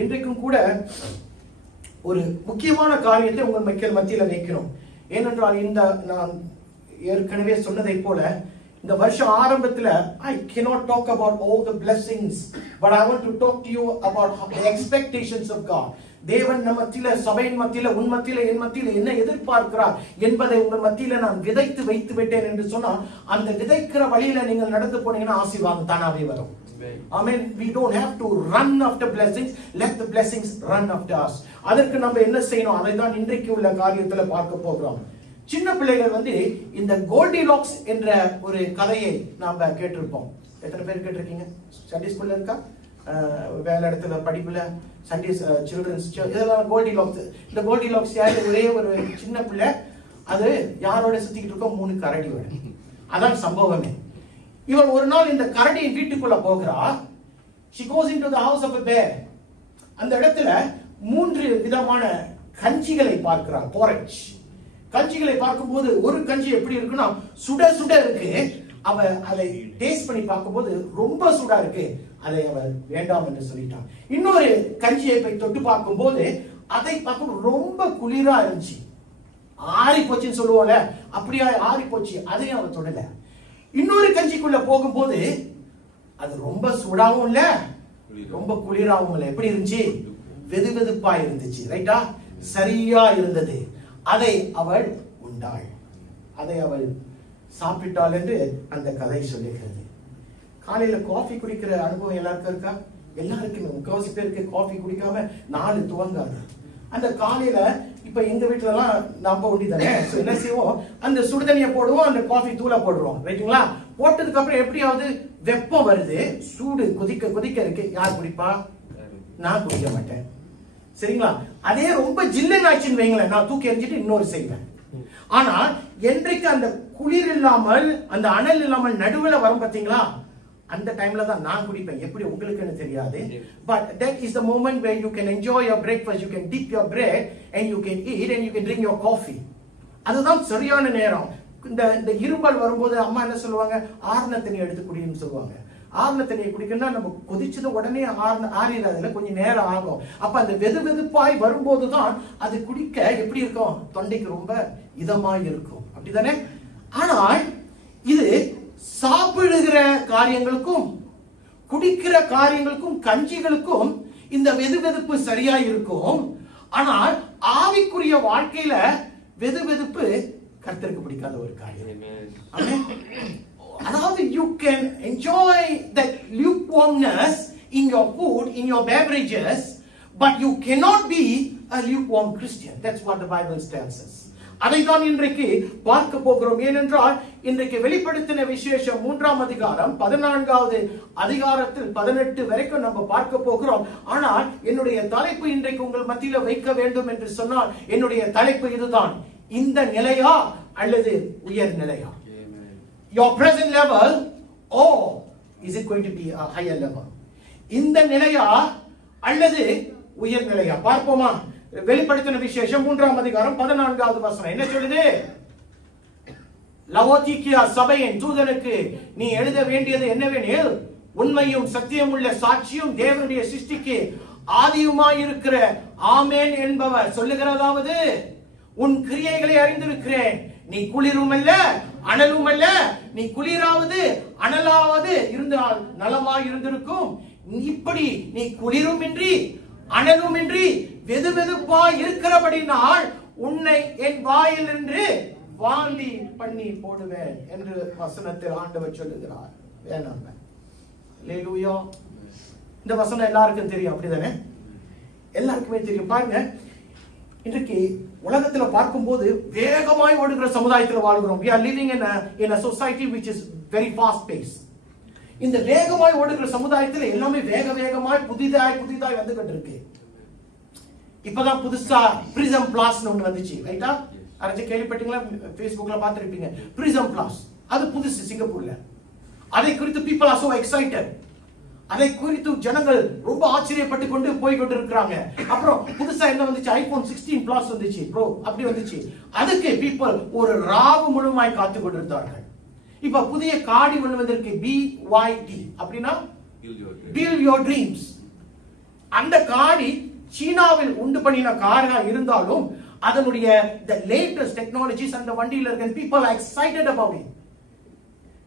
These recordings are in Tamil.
இன்றைக்கும் கூட ஒரு முக்கியமான காரியத்தை உங்கள் மக்கள் மத்தியில வைக்கணும். ஏனென்றால் இந்த நான் ஏற்கனவே சொன்னதை போல இந்த வருஷம் ஆரம்பத்துல I cannot talk about all the blessings, but I want to talk to you about the expectations of God. தேவன் நம்ம மத்தியில, சபையின் மத்தியில, உன் மத்தியில, என் மத்தியில என்ன எதிர்பார்க்கிறார் என்பதை உங்கள் மத்தியில நான் விதைத்து வைத்து விட்டேன் என்று சொன்னா, அந்த விதைக்கிற வழியில நீங்கள் நடந்து போனீங்கன்னா ஆசீர்வாதம் தானாவே வரும். Amen. We don't have to run after blessings. Let the blessings run after us. அதற்கு நம்ம என்ன செய்யணும், அதை தான் இன்றைக்கு உள்ள காரியத்துல பார்க்க போகிறோம். சின்ன பிள்ளைகள் இந்த கோல்டிலாக்ஸ் என்ற ஒரு கதையை நாம கேட்டிருப்போம். எத்தனை பேர் கேட்டிருக்கீங்க? சண்டே ஸ்கூல்ல இருக்கா, வேலை இடத்துல, படிப்புல, சண்டே சில்ட்ரன்ஸ் இதெல்லாம் கோல்டிலாக்ஸ். இந்த கோல்டிலாக்ஸ் யாரு? ஒரே ஒரு சின்ன பிள்ளை, அது யாரோட சுத்திக்கிட்டு இருக்கோம்? 3 கரடியோட. அதான் சம்பவமே. இவன் ஒரு நாள் இந்த கரடியின் வீட்டுக்குள்ள போகிறா. She goes into the house of a bear. அந்த இடத்துல 3 விதமான கஞ்சிகளை பார்க்கிறார். porridge கஞ்சிகளை பார்க்கும்போது ஒரு கஞ்சி எப்படி இருக்குன்னா சுட சுட இருக்கு. அவ அதை டேஸ்ட் பண்ணி பார்க்கும்போது ரொம்ப சுடா இருக்கு. அதை அவர் வேண்டாம் என்று சொல்லிட்டான். இன்னொரு கஞ்சியை போய் தொட்டு பார்க்கும்போது அதை பார்க்கும் ரொம்ப குளிரா இருந்துச்சு. ஆறி போச்சுன்னு சொல்லுவோம்ல, அப்படியா ஆறி போச்சு. அதையும் அவர் தொடல. இன்னொரு கஞ்சிக்குள்ள போகும்போது அது ரொம்ப சூடாவும் இல்ல, ரொம்ப குளிராவும் இல்ல. எப்படி இருந்துச்சு? வெது வெதுப்பா இருந்துச்சு. ரைட்டா? சரியா இருந்தது. அதை அவள் உண்டாள், அதை அவள் சாப்பிட்டாள் என்று அந்த கதை சொல்லுகிறது. காலையில காஃபி குடிக்கிற அனுபவம் எல்லாருக்கும் இருக்கா? எல்லாருக்குமே. முக்காவாசி பேருக்கு காஃபி குடிக்காம நாள் துவங்காது. அந்த காலையில இப்ப எங்க வீட்டுல எல்லாம் நம்ம ஒண்டி தானே, என்ன செய்வோம், அந்த சுடுதண்ணியை போடுவோம், அந்த காஃபி தூளை போடுறோம். ரைட்டுங்களா? போட்டதுக்கு அப்புறம் எப்படியாவது வெப்பம் வருது, சூடு கொதிக்க கொதிக்க இருக்கு. யார் குடிப்பா? நான் குடிக்க மாட்டேன். சரிங்களா? அதே ரொம்ப ஜில்லுன்னு ஆச்சுன்னு வைங்களேன், நான் தூக்கி எறிஞ்சிட்டு இன்னொரு செய்வேன். ஆனா என்றைக்கு அந்த குளிர் இல்லாமல், அந்த அனல் இல்லாமல் நடுவுல வரும் பாத்தீங்களா, அந்த டைம்ல தான் நான் குடிப்பேன். எப்படி உங்களுக்குன்னு தெரியாது. But that is the moment where you can enjoy your breakfast, you can dip your bread and you can eat and you can drink your coffee. அதுதான் சரியான நேரம். இந்த இருமல் வரும்போது அம்மா என்ன சொல்லுவாங்க? ஆறுன தண்ணி எடுத்து குடின்னு சொல்லுவாங்க. ஆறுன தண்ணியை குடிக்கணும்னா நம்ம கொதிச்சது உடனே ஆறிடாதுல, கொஞ்சம் நேரம் ஆகும். அப்ப அந்த வெது வெதுப்பாய் வரும்போதுதான் அது குடிக்க எப்படி இருக்கும்? தொண்டைக்கு ரொம்ப இதமாய் இருக்கும். அப்படிதானே? ஆனால் இது சாப்பிடுகிற காரியங்களுக்கும் குடிக்கிற காரியங்களுக்கும் கஞ்சிகளுக்கும் இந்த வெது வெதுப்பு சரியா இருக்கும். ஆனால் ஆவிக்குரிய வாழ்க்கையில வெது வெதுப்பு கர்த்தருக்கு பிடிக்காத ஒரு காரியம். அதாவது you can enjoy that lukewarmness in your food, in your beverages, but you cannot be a lukewarm Christian. That's what the Bible tells us. அதைதான் இன்றைக்கு பார்க்க போகிறோம். ஏனென்றால் இன்றைக்கு வெளிப்படுத்தின விசேஷம் 3ஆம் அதிகாரம் 14வது அதிகாரத்தில் 18 வரைக்கும் நம்ம பார்க்க போகிறோம். ஆனால் என்னுடைய தலைப்பு இன்றைக்கு உங்கள் மத்தியில வைக்க வேண்டும் என்று சொன்னால் என்னுடைய தலைப்பு இதுதான்: இந்த நிலையா அல்லது உயர் நிலையா? Your present level, or is it going to be a higher level? இந்த நிலையா அல்லது உயர் நிலையா? பார்ப்போமா? வெளிப்படுத்தின விசேஷம் 3ஆம் அதிகாரம் 14வது வசனம் என்ன சொல்லுது? லவோதிக்கியா சபையின் தூதனுக்கு நீ எழுத வேண்டியது என்னவெனில், உண்மையும் சத்தியம் உள்ள சாட்சியும் தேவனுடைய சிருஷ்டிக்கு ஆதியுமாய் இருக்கிற ஆமென் என்பவர் சொல்லுகிறதாவது, உன் கிரியைகளை அறிந்திருக்கிறேன். நீ குளிரும் அல்ல அனலும் அல்ல. நீ குளிராவது அனலாவது இருந்தால் நலமாய் இருந்திருக்கும். இப்படி நீ குளிருமின்றி அனலுமின்றி வெது வெதுப்பாய் இருக்கிறபடினால் உன்னை என் வாயில் என்று வாந்தி பண்ணி போடுவேன் என்று வசனத்தில் ஆண்டவர் சொல்லுகிறார். வேணாம். அல்லேலூயா. இந்த வசனம் எல்லாருக்கும் தெரியும். அப்படிதானே? எல்லாருக்குமே தெரியும். பாருங்க, இன்றைக்கு உலகத்துல பார்க்கும்போது வேகமாய் ஓடுகிற சமுதாயத்தில் வாழ்கிறோம். We are living in a society which is very fast paced. இந்த வேகமாய் ஓடுகிற சமுதாயத்தில் எல்லாமே வேக வேகமாய் புதிதாய் வந்துகிட்டு இருக்கு. இப்பதான் புதுசா பிரிசம் பிளாஸ் ஒன்று வந்துச்சு. ரைட்டா? யாராச்சும் கேள்விப்பட்டீங்களா? Facebookல பார்த்திருப்பீங்க. பிரிசம் பிளாஸ் அது புதுசு சிங்கப்பூர்ல. அதை குறித்து people are so excited. அதை குறித்து ஜனங்கள் ரொம்ப ஆச்சரியப்பட்டு கொண்டு போய் கொண்டு இருக்கிறாங்க. அப்புறம் புதுசா என்ன வந்துச்சு? ஐபோன் 16 பிளஸ் வந்துச்சு, ப்ரோ அப்படி வந்துச்சு. அதுக்கு people ஒரு ராவு முழுமாய் காத்து கொண்டிருந்தார்கள். இப்ப புதிய காடி ஒன்று வந்திருக்கு, BYD. அப்படின்னா build your dreams. அந்த காடி சீனாவில் உண்டு பண்ணின காரா இருந்தாலும் அதனுடைய the latest technologies அந்த வண்டியில இருக்க people are excited about it.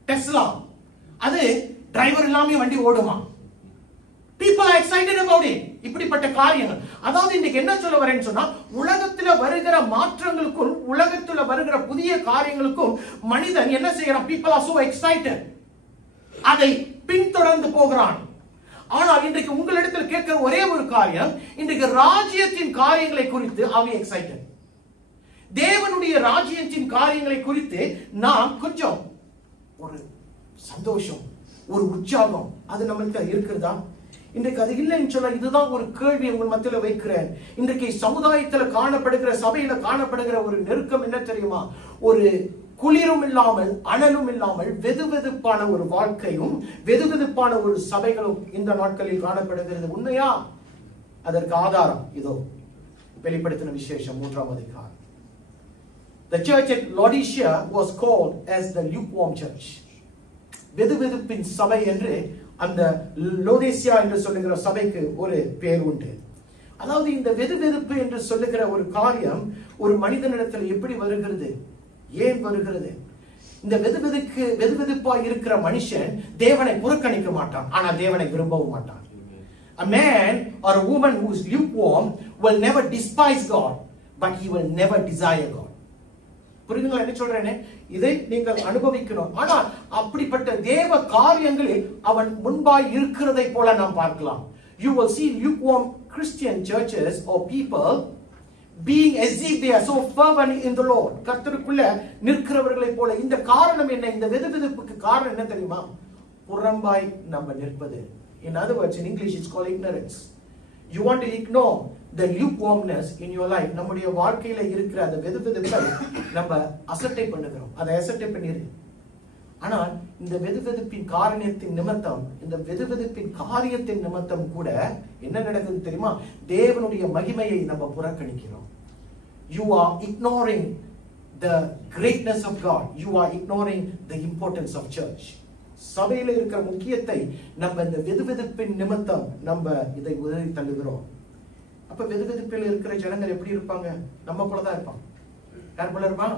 Tesla அது டிரைவர் இல்லாம வண்டி ஓடுமா? people are excited about it. இப்படிப்பட்ட காரியங்கள். அதாவது இன்னைக்கு என்ன சொல்ல வரேன்னு சொன்னா, உலகத்துல வருகிற மாற்றங்களுக்கும் உலகத்துல வருகிற புதிய காரியங்களுக்கும் மனிதன் என்ன செய்யறான்? people are so excited. அதை பின்தொடர்ந்து போகிறான். ஆனால் இன்றைக்கு உங்களிடத்தில் கேட்கிற ஒரே ஒரு காரியம், இன்றைக்கு ராஜ்யத்தின் காரியங்களை குறித்து are we excited? தேவனுடைய ராஜ்யத்தின் காரியங்களை குறித்து நாம் கொஞ்சம் ஒரு சந்தோஷம், ஒரு உற்சாகம் அது நம்மளுக்கு இருக்கிறதா? இன்றைக்கு அது இல்லைன்னு சொல்ல, இதுதான் ஒரு கேள்வி உங்கள் மத்தியில வைக்கிறேன். இன்றைக்கு சமுதாயத்தில் காணப்படுகிற, சபையில காணப்படுகிற ஒரு நெருக்கம் என்ன தெரியுமா? ஒரு குளிரும் இல்லாமல் அனலும் இல்லாமல் வெதுவெதுப்பான ஒரு வாழ்க்கையும் வெதுவெதுப்பான ஒரு சபைகளும் இந்த நாட்களில் காணப்படுகிறது. உண்மையா? அதற்கு ஆதாரம் இதோ வெளிப்படுத்தின விசேஷம் 3ஆம் அதிகாரம். The church at Laodicea was called as the lukewarm church. வெதுவெதுப்பின் சபை என்று அந்த லோதேசியா என்று சொல்லுகிற சபைக்கு ஒரு பேர் உண்டு. அதாவது இந்த வெதுவெதுப்பு என்று சொல்லுகிற ஒரு காரியம் ஒரு மனிதனிடத்தில் எப்படி வருகிறது, ஏன் வருகிறது? இந்த வெதுவெதுப்பாய் இருக்கிற மனுஷன் தேவனை புறக்கணிக்க மாட்டான், ஆனா தேவனை விரும்பவும் மாட்டான். A man or a woman who is lukewarm will never despise God, but he will never desire God. புரியுதுங்களா என்ன சொல்றேன்னு? இதை நீங்கள் அனுபவிக்கணும். ஆனால் அப்படிப்பட்ட தேவ காரியங்களில் அவன் முன்பாய் இருக்கிறதை போல நாம் பார்க்கலாம். You will see lukewarm Christian churches or people being as if they are so fervent in the Lord. கர்த்தருக்குள்ள நிற்கிறவர்களை போல. இந்த காரணம் என்ன? இந்த வெதுவெதுப்புக்கு காரணம் என்ன தெரியுமா? புறம்பாய் நம்ம நிற்பது. In other words, in English it's called ignorance. You want to ignore the lukewarmness in your life. நம்முடைய வாழ்க்கையில இருக்கிற அந்த வெதுவெதுப்பை நம்ம அசட்டை பண்ணுகிறோம். அதை அசட்டை பண்ணிரு. ஆனால் இந்த வெதுவெதுப்பின் காரணத்தின் நிமித்தம், இந்த வெதுவெதுப்பின் காரியத்தின் நிமித்தம் கூட என்ன நடக்குது தெரியுமா? தேவனுடைய மகிமையை நம்ம புறக்கணிக்கிறோம். You are ignoring the greatness of God. You are ignoring the importance of church. சபையில இருக்கிற முக்கியத்தை நம்ம இந்த வெதுவெதுப்பின் நிமித்தம் நம்ம இதை உதவி தள்ளுகிறோம். அப்ப வெதுவெதுப்பில் இருக்கிற ஜனங்கள் எப்படி இருப்பாங்க? நம்ம போலதான் இருப்பாங்க. யார் போல இருப்பாங்க?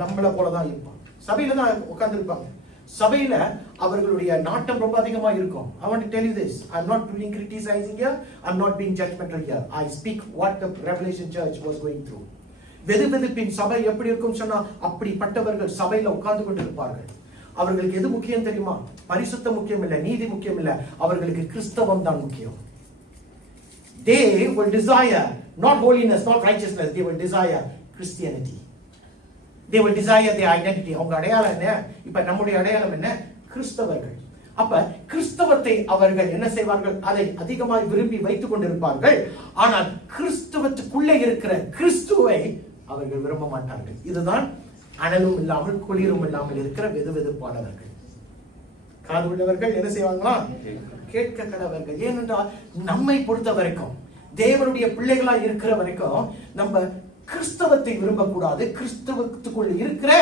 நம்மள போலதான் இருப்பாங்க. சபையில தான் உட்கார்ந்து இருப்பாங்க. சபையில அவர்களுடைய நாட்டம் ரொம்ப அதிகமா இருக்கும். I want to tell you this. I'm not being criticizing here. I'm not being judgmental here. I speak what the Revelation Church was going through. வெதுவெதுப்பின் சபை எப்படி இருக்கும் சொன்னா, அப்படிப்பட்டவர்கள் சபையில உட்கார்ந்து கொண்டு இருப்பார்கள். அவர்களுக்கு எது முக்கியம் தெரியுமா? பரிசுத்தம் முக்கியம் இல்ல, நீதி முக்கியம் இல்ல, அவர்களுக்கு கிறிஸ்தவம் தான் முக்கியம். They will desire not holiness, not righteousness. They will desire Christianity. They will desire their identity. அவங்க அடையாளம் என்ன? இப்ப நம்முடைய அடையாளம் என்ன? கிறிஸ்தவர்கள். அப்ப கிறிஸ்தவத்தை அவர்கள் என்ன செய்வார்கள்? அதை அதிகமாக விரும்பி வைத்துக் கொண்டிருப்பார்கள். ஆனால் கிறிஸ்தவத்துக்குள்ளே இருக்கிற கிறிஸ்துவை அவர்கள் விரும்ப மாட்டார்கள். இதுதான் அனலும் இல்லாமல் குளிரும் இல்லாமல் இருக்கிற வெதுவெதுப்பானவர்கள். காது உள்ளவர்கள் என்ன செய்வாங்களா? கேட்க கடவர்கள். ஏனென்றால் நம்மை பொறுத்த வரைக்கும், தேவனுடைய பிள்ளைகளா இருக்கிற வரைக்கும் நம்ம கிறிஸ்தவத்தை விரும்பக்கூடாது, கிறிஸ்தவத்துக்குள் இருக்கிற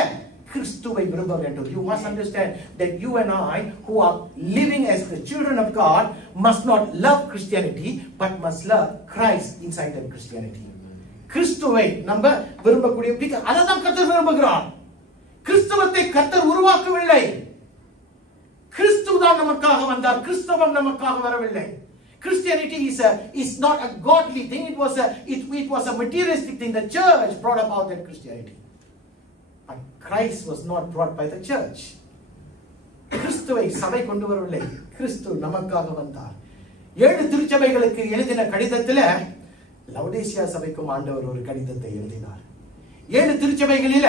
கிறிஸ்துவை விரும்ப வேண்டும். You must understand that you and I who are living as the children of God must not love Christianity but must love Christ inside of Christianity. கிறிஸ்துவை நம்ம விரும்பக்கூடிய, அதான் கர்த்தர் விரும்புகிறார். கிறிஸ்தவத்தை கர்த்தர் உருவாக்கவில்லை. கிறிஸ்து தான் நமக்காக வந்தார். கிறிஸ்தவம் நமக்காக வரவில்லை. Christianity is not a godly thing. It was a materialistic thing. The church brought about that Christianity. But Christ was not brought by the church. கிறிஸ்துவை சபை கொண்டு வரவில்லை. கிறிஸ்து நமக்காக வந்தார். 7 திருச்சபைகளுக்கு எழுதின கடிதத்துல லவோதேசியா சபைக்கும் ஆண்டவர் ஒரு கடிதத்தை எழுதினார். 7 திருச்சபைகளில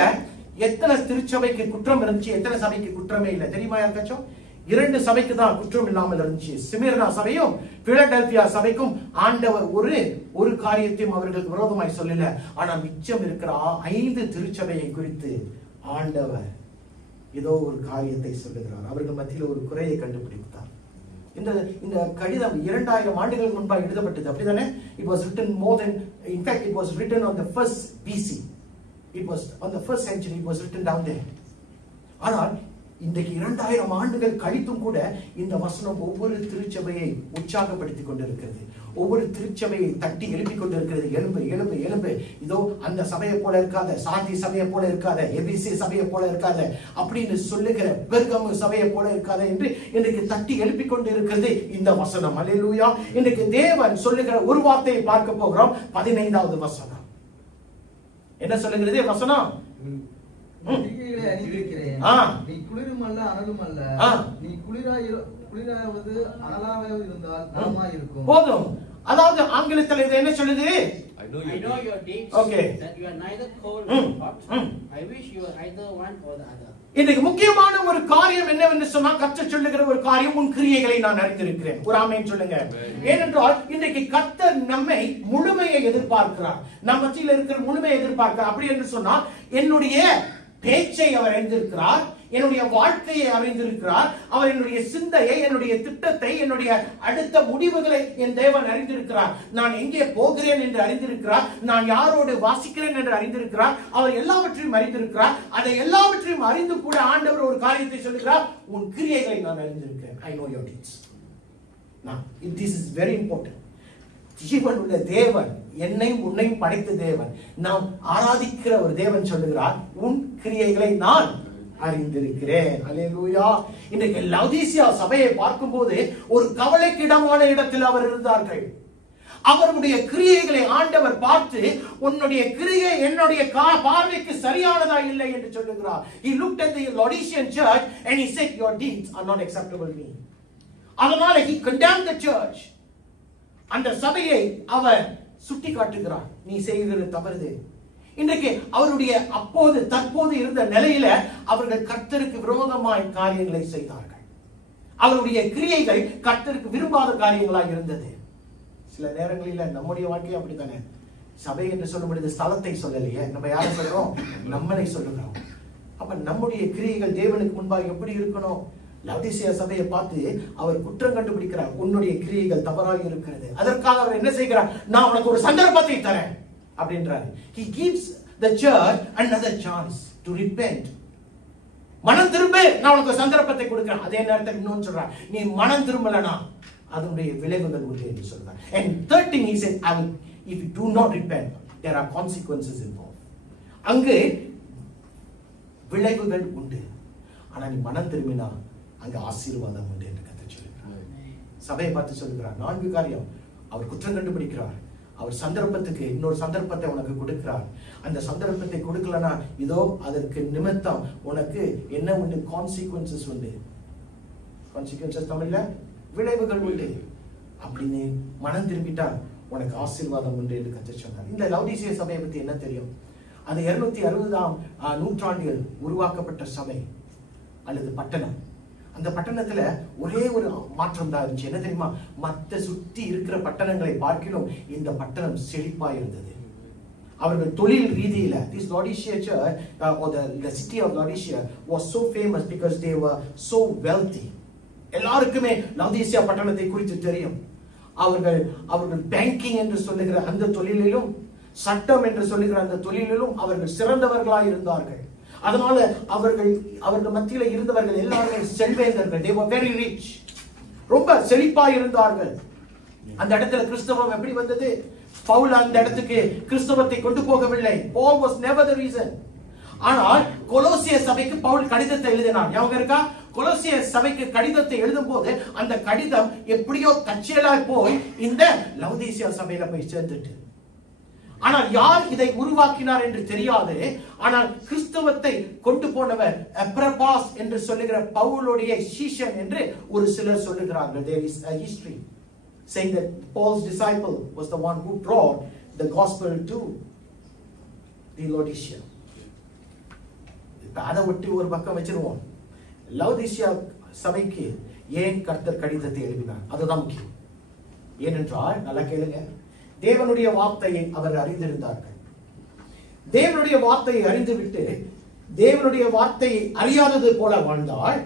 எத்தனை திருச்சபைக்கு குற்றம் இருந்துச்சு, எத்தனை சபைக்கு குற்றமே இல்லை தெரியுமா? யாருக்காச்சும்? 2 சபைக்கு தான் குற்றம் இல்லாமல் இருந்துச்சு. சிமிர்னா சபையும் பிலடெல்பியா சபைக்கும் ஆண்டவர் ஒரு காரியத்தையும் அவர்களுக்கு விரோதமாய் சொல்லல. ஆனா மிச்சம் இருக்கிற 5 திருச்சபையை குறித்து ஆண்டவர் ஏதோ ஒரு காரியத்தை சொல்லுகிறார். அவர்கள் மத்தியில் ஒரு குறையை கண்டுபிடித்தார். இந்த கடிதம் 2000 ஆண்டுகளுக்கு முன்பாக எழுதப்பட்டது. அப்படிதானே? It was written more than, in fact it was written on the first BC. It was on the first century. It was written down there. ஆனால் இன்றைக்கு 2000 ஆண்டுகள் கழித்தும் கூட இந்த வசனம் ஒவ்வொரு திருச்சபையை உற்சாகப்படுத்திக் கொண்டிருக்கிறது. ஒவ்வொரு திருச்சபையை தட்டி எழுப்பிக் கொண்டிருக்கிறது. எழும்பு எழும்பு எழும்பு, இதோ அந்த சபையை போல இருக்காத, சாந்தி சபையை போல இருக்காத, எபிசி சபையை போல இருக்காத, அப்படின்னு சொல்லுகிற பெர்கமு சபையை போல இருக்காத என்று இன்றைக்கு தட்டி எழுப்பிக் கொண்டு இருக்கிறது இந்த வசனம். அல்லேலூயா. இன்றைக்கு தேவன் சொல்லுகிற ஒரு வார்த்தையை பார்க்க போகிறோம். 15வது வசனம் என்ன சொல்லுகிறது? வசனம், நீ குளிரும் அல்ல அனலும் அல்ல, நீ குளிராவது அனலாவது இருந்தால் நலமாய் இருக்கும். போதும். அதாவது ஆங்கிலத்தில் இது என்ன சொல்லுது? I know your deeds, okay, that you are neither cold nor hot. I wish you were either one or the other. இன்னைக்கு முக்கியமான ஒரு காரியம் என்னவென்று சொன்னா, கர்த்தர் சொல்லுகிற ஒரு காரியம், உன் கிரியைகளை நான் அறிந்திருக்கிறேன். ஒரு ஆமென் சொல்லுங்க. ஏனென்றால் இன்றைக்கு கர்த்தர் நம்மை முழுமையை எதிர்பார்க்கிறார். நம்ம மத்தியில் இருக்கிற முழுமையை எதிர்பார்க்கிறார். அப்படி என்று சொன்னா, என்னுடைய பேச்சை அவர் அறிந்திருக்கிறார், என்னுடைய வாழ்க்கையை அறிந்திருக்கிறார், அவர் என்னுடைய சிந்தையை, என்னுடைய திட்டத்தை, என்னுடைய அடுத்த முடிவுகளை என் தேவன் அறிந்திருக்கிறார். நான் எங்கே போகிறேன் என்று அறிந்திருக்கிறார், நான் யாரோடு வாசிக்கிறேன் என்று அறிந்திருக்கிறார், அவர் எல்லாவற்றையும் அறிந்திருக்கிறார். அதை எல்லாவற்றையும் அறிந்து கூட ஆண்டவர் ஒரு காரியத்தை சொல்லுகிறார், உன் கிரியைகளை நான் அறிந்திருக்கிறேன். I know your deeds. Now, this is very important. ஜீவன் உள்ள தேவன், என்னையும் உன்னையும் படைத்த தேவன், நாம் ஆராதிக்கிற ஒரு தேவன் சொல்லுகிறார், உன் கிரியைகளை நான் அறிந்திருக்கிறேன். அல்லேலூயா. இன்றைக்கு லவோதீசியா சபையை பார்க்கும்போது ஒரு கவலைக்கிடமான இடத்தில் அவர் இருந்தார்கள். அவருடைய கிரியைகளை ஆண்டவர் பார்த்து, உன்னுடைய கிரியை என்னுடைய பார்வைக்கு சரியானதா இல்லை என்று சொல்லுகிறார். He looked at the Laodicean church and he said, your deeds are not acceptable to me. அதனால he condemned the church. அந்த சபையை அவர் சுட்டி காட்டுகிறார், நீ செய்கிற தவறு. இன்றைக்கு அவருடைய அப்போது தற்போது இருந்த நிலையில அவர்கள் கர்த்தருக்கு விரோதமாய் காரியங்களை செய்தார்கள். அவருடைய கிரியைகள் கர்த்தருக்கு விரும்பாத காரியங்களாக இருந்தது. சில நேரங்களில் நம்முடைய வாழ்க்கை அப்படித்தானே. சபை என்று சொல்லும் பொழுது ஸ்தலத்தை சொல்லலையே, நம்ம யாரை சொல்றோம்? நம்மளை சொல்லுகிறோம். அப்ப நம்முடைய கிரியைகள் தேவனுக்கு முன்பாக எப்படி இருக்கணும்? லவோதிசியா சபையை பார்த்து அவர் குற்றம் கண்டுபிடிக்கிறார், உன்னுடைய கிரியைகள் தவறாக இருக்கிறது. அதற்காக அவர் என்ன செய்கிறார்? நான் உனக்கு ஒரு சந்தர்ப்பத்தை தரேன் அப்படின்றாரு. He gives the church another chance to repent. மனம் திரும்ப, நான் உனக்கு ஒரு சந்தர்ப்பத்தை கொடுக்கிறேன். அதே நேரத்தில் இன்னொன்னு சொல்றார், நீ மனம் திரும்பலனா அதனுடைய விளைவுகள் உண்டு என்று சொல்றார். And third thing he said, if you do not repent, there are consequences involved. அங்கு விளைவுகள் உண்டு. ஆனா நீ மனம் திரும்பினா அங்க ஆசீர்வாதம் உண்டு என்று கர்த்தர் சொல்கிறார். சபையை பார்த்து சொல்கிறார் 4 காரியம். அவர் குற்றம் கண்டுபிடிக்கிறார், அவர் சந்தர்ப்பத்துக்கு இன்னொரு சந்தர்ப்பத்தை உனக்கு கொடுக்கிறார். அந்த சந்தர்ப்பத்தை கொடுக்கலனா இதோ அதற்கு நிமித்தம் உனக்கு என்ன உண்டு? கான்சிக்வன்சஸ் உண்டு. கான்சிக்வன்சஸ் தமிழ்ல விளைவுகள் உண்டு. அப்படின்னு மனம் திரும்பிட்டா உனக்கு ஆசீர்வாதம் உண்டு என்று கர்த்தர் சொன்னார். இந்த லவோதிசியா சபையை பத்தி என்ன தெரியும்? அது 260ஆம் நூற்றாண்டில் உருவாக்கப்பட்ட சபை அல்லது பட்டணம். அந்த பட்டணத்துல ஒரே ஒரு மாற்றம் தான் இருந்துச்சு. என்ன தெரியுமா? மற்ற சுத்தி இருக்கிற பட்டணங்களை பார்க்கிலும் இந்த பட்டணம் செழிப்பா இருந்தது. அவர்கள் தொழில் ரீதியில, this Laodicea church or the city of Laodicea was so famous because they were so wealthy. எல்லாருக்குமே லவோதிசியா பட்டணத்தை குறித்து தெரியும். அவர்கள் பேங்கிங் என்று சொல்லுகிற அந்த தொழிலிலும், சட்டம் என்று சொல்லுகிற அந்த தொழிலிலும் அவர்கள் சிறந்தவர்களாய் இருந்தார்கள். அதனால அவர்கள் மத்தியில இருந்தவர்கள் எல்லாரும் செல்வேந்தர்கள். They were very rich. ரொம்ப செழிப்பாய் இருந்தார்கள். அந்த இடத்துல கிறிஸ்தவம் எப்படி வந்தது? பவுல் அந்த இடத்துக்கு கிறிஸ்தவத்தை கொண்டு போகவில்லை. Paul was never the reason. ஆனால் கொலோசிய சபைக்கு பவுல் கடிதத்தை எழுதினார். ஞாபகம் இருக்கா? கொலோசிய சபைக்கு கடிதத்தை எழுதும் போது அந்த கடிதம் எப்படியோ தற்செயலாய் போய் இந்த லவோதிசியா சபையில போய் சேர்ந்துட்டு, ஆனால் யார் இதை உருவாக்கினார் என்று தெரியாது. ஆனால் கிறிஸ்தவத்தை கொண்டு போனவர் எப்ரபாஸ் என்று சொல்லுகிற பவுலுடைய சீஷன் என்று ஒரு சிலர் சொல்லுகிறார்கள். There is a history saying that Paul's disciple was the one who brought the gospel to the Laodicea. அதை ஒட்டி ஒரு பக்கம் வச்சிருவோம். லவோதிசியா சபைக்கு ஏன் கர்த்தர் கடிதத்தை எழுதினார்? அதுதான் முக்கியம். ஏனென்றால் நல்லா கேளுங்க, தேவனுடைய வார்த்தையை அவர் அறிந்திருந்தார்கள். தேவனுடைய வார்த்தையை அறிந்துவிட்டு தேவனுடைய வார்த்தையை அறியாதது போல வாழ்ந்தால்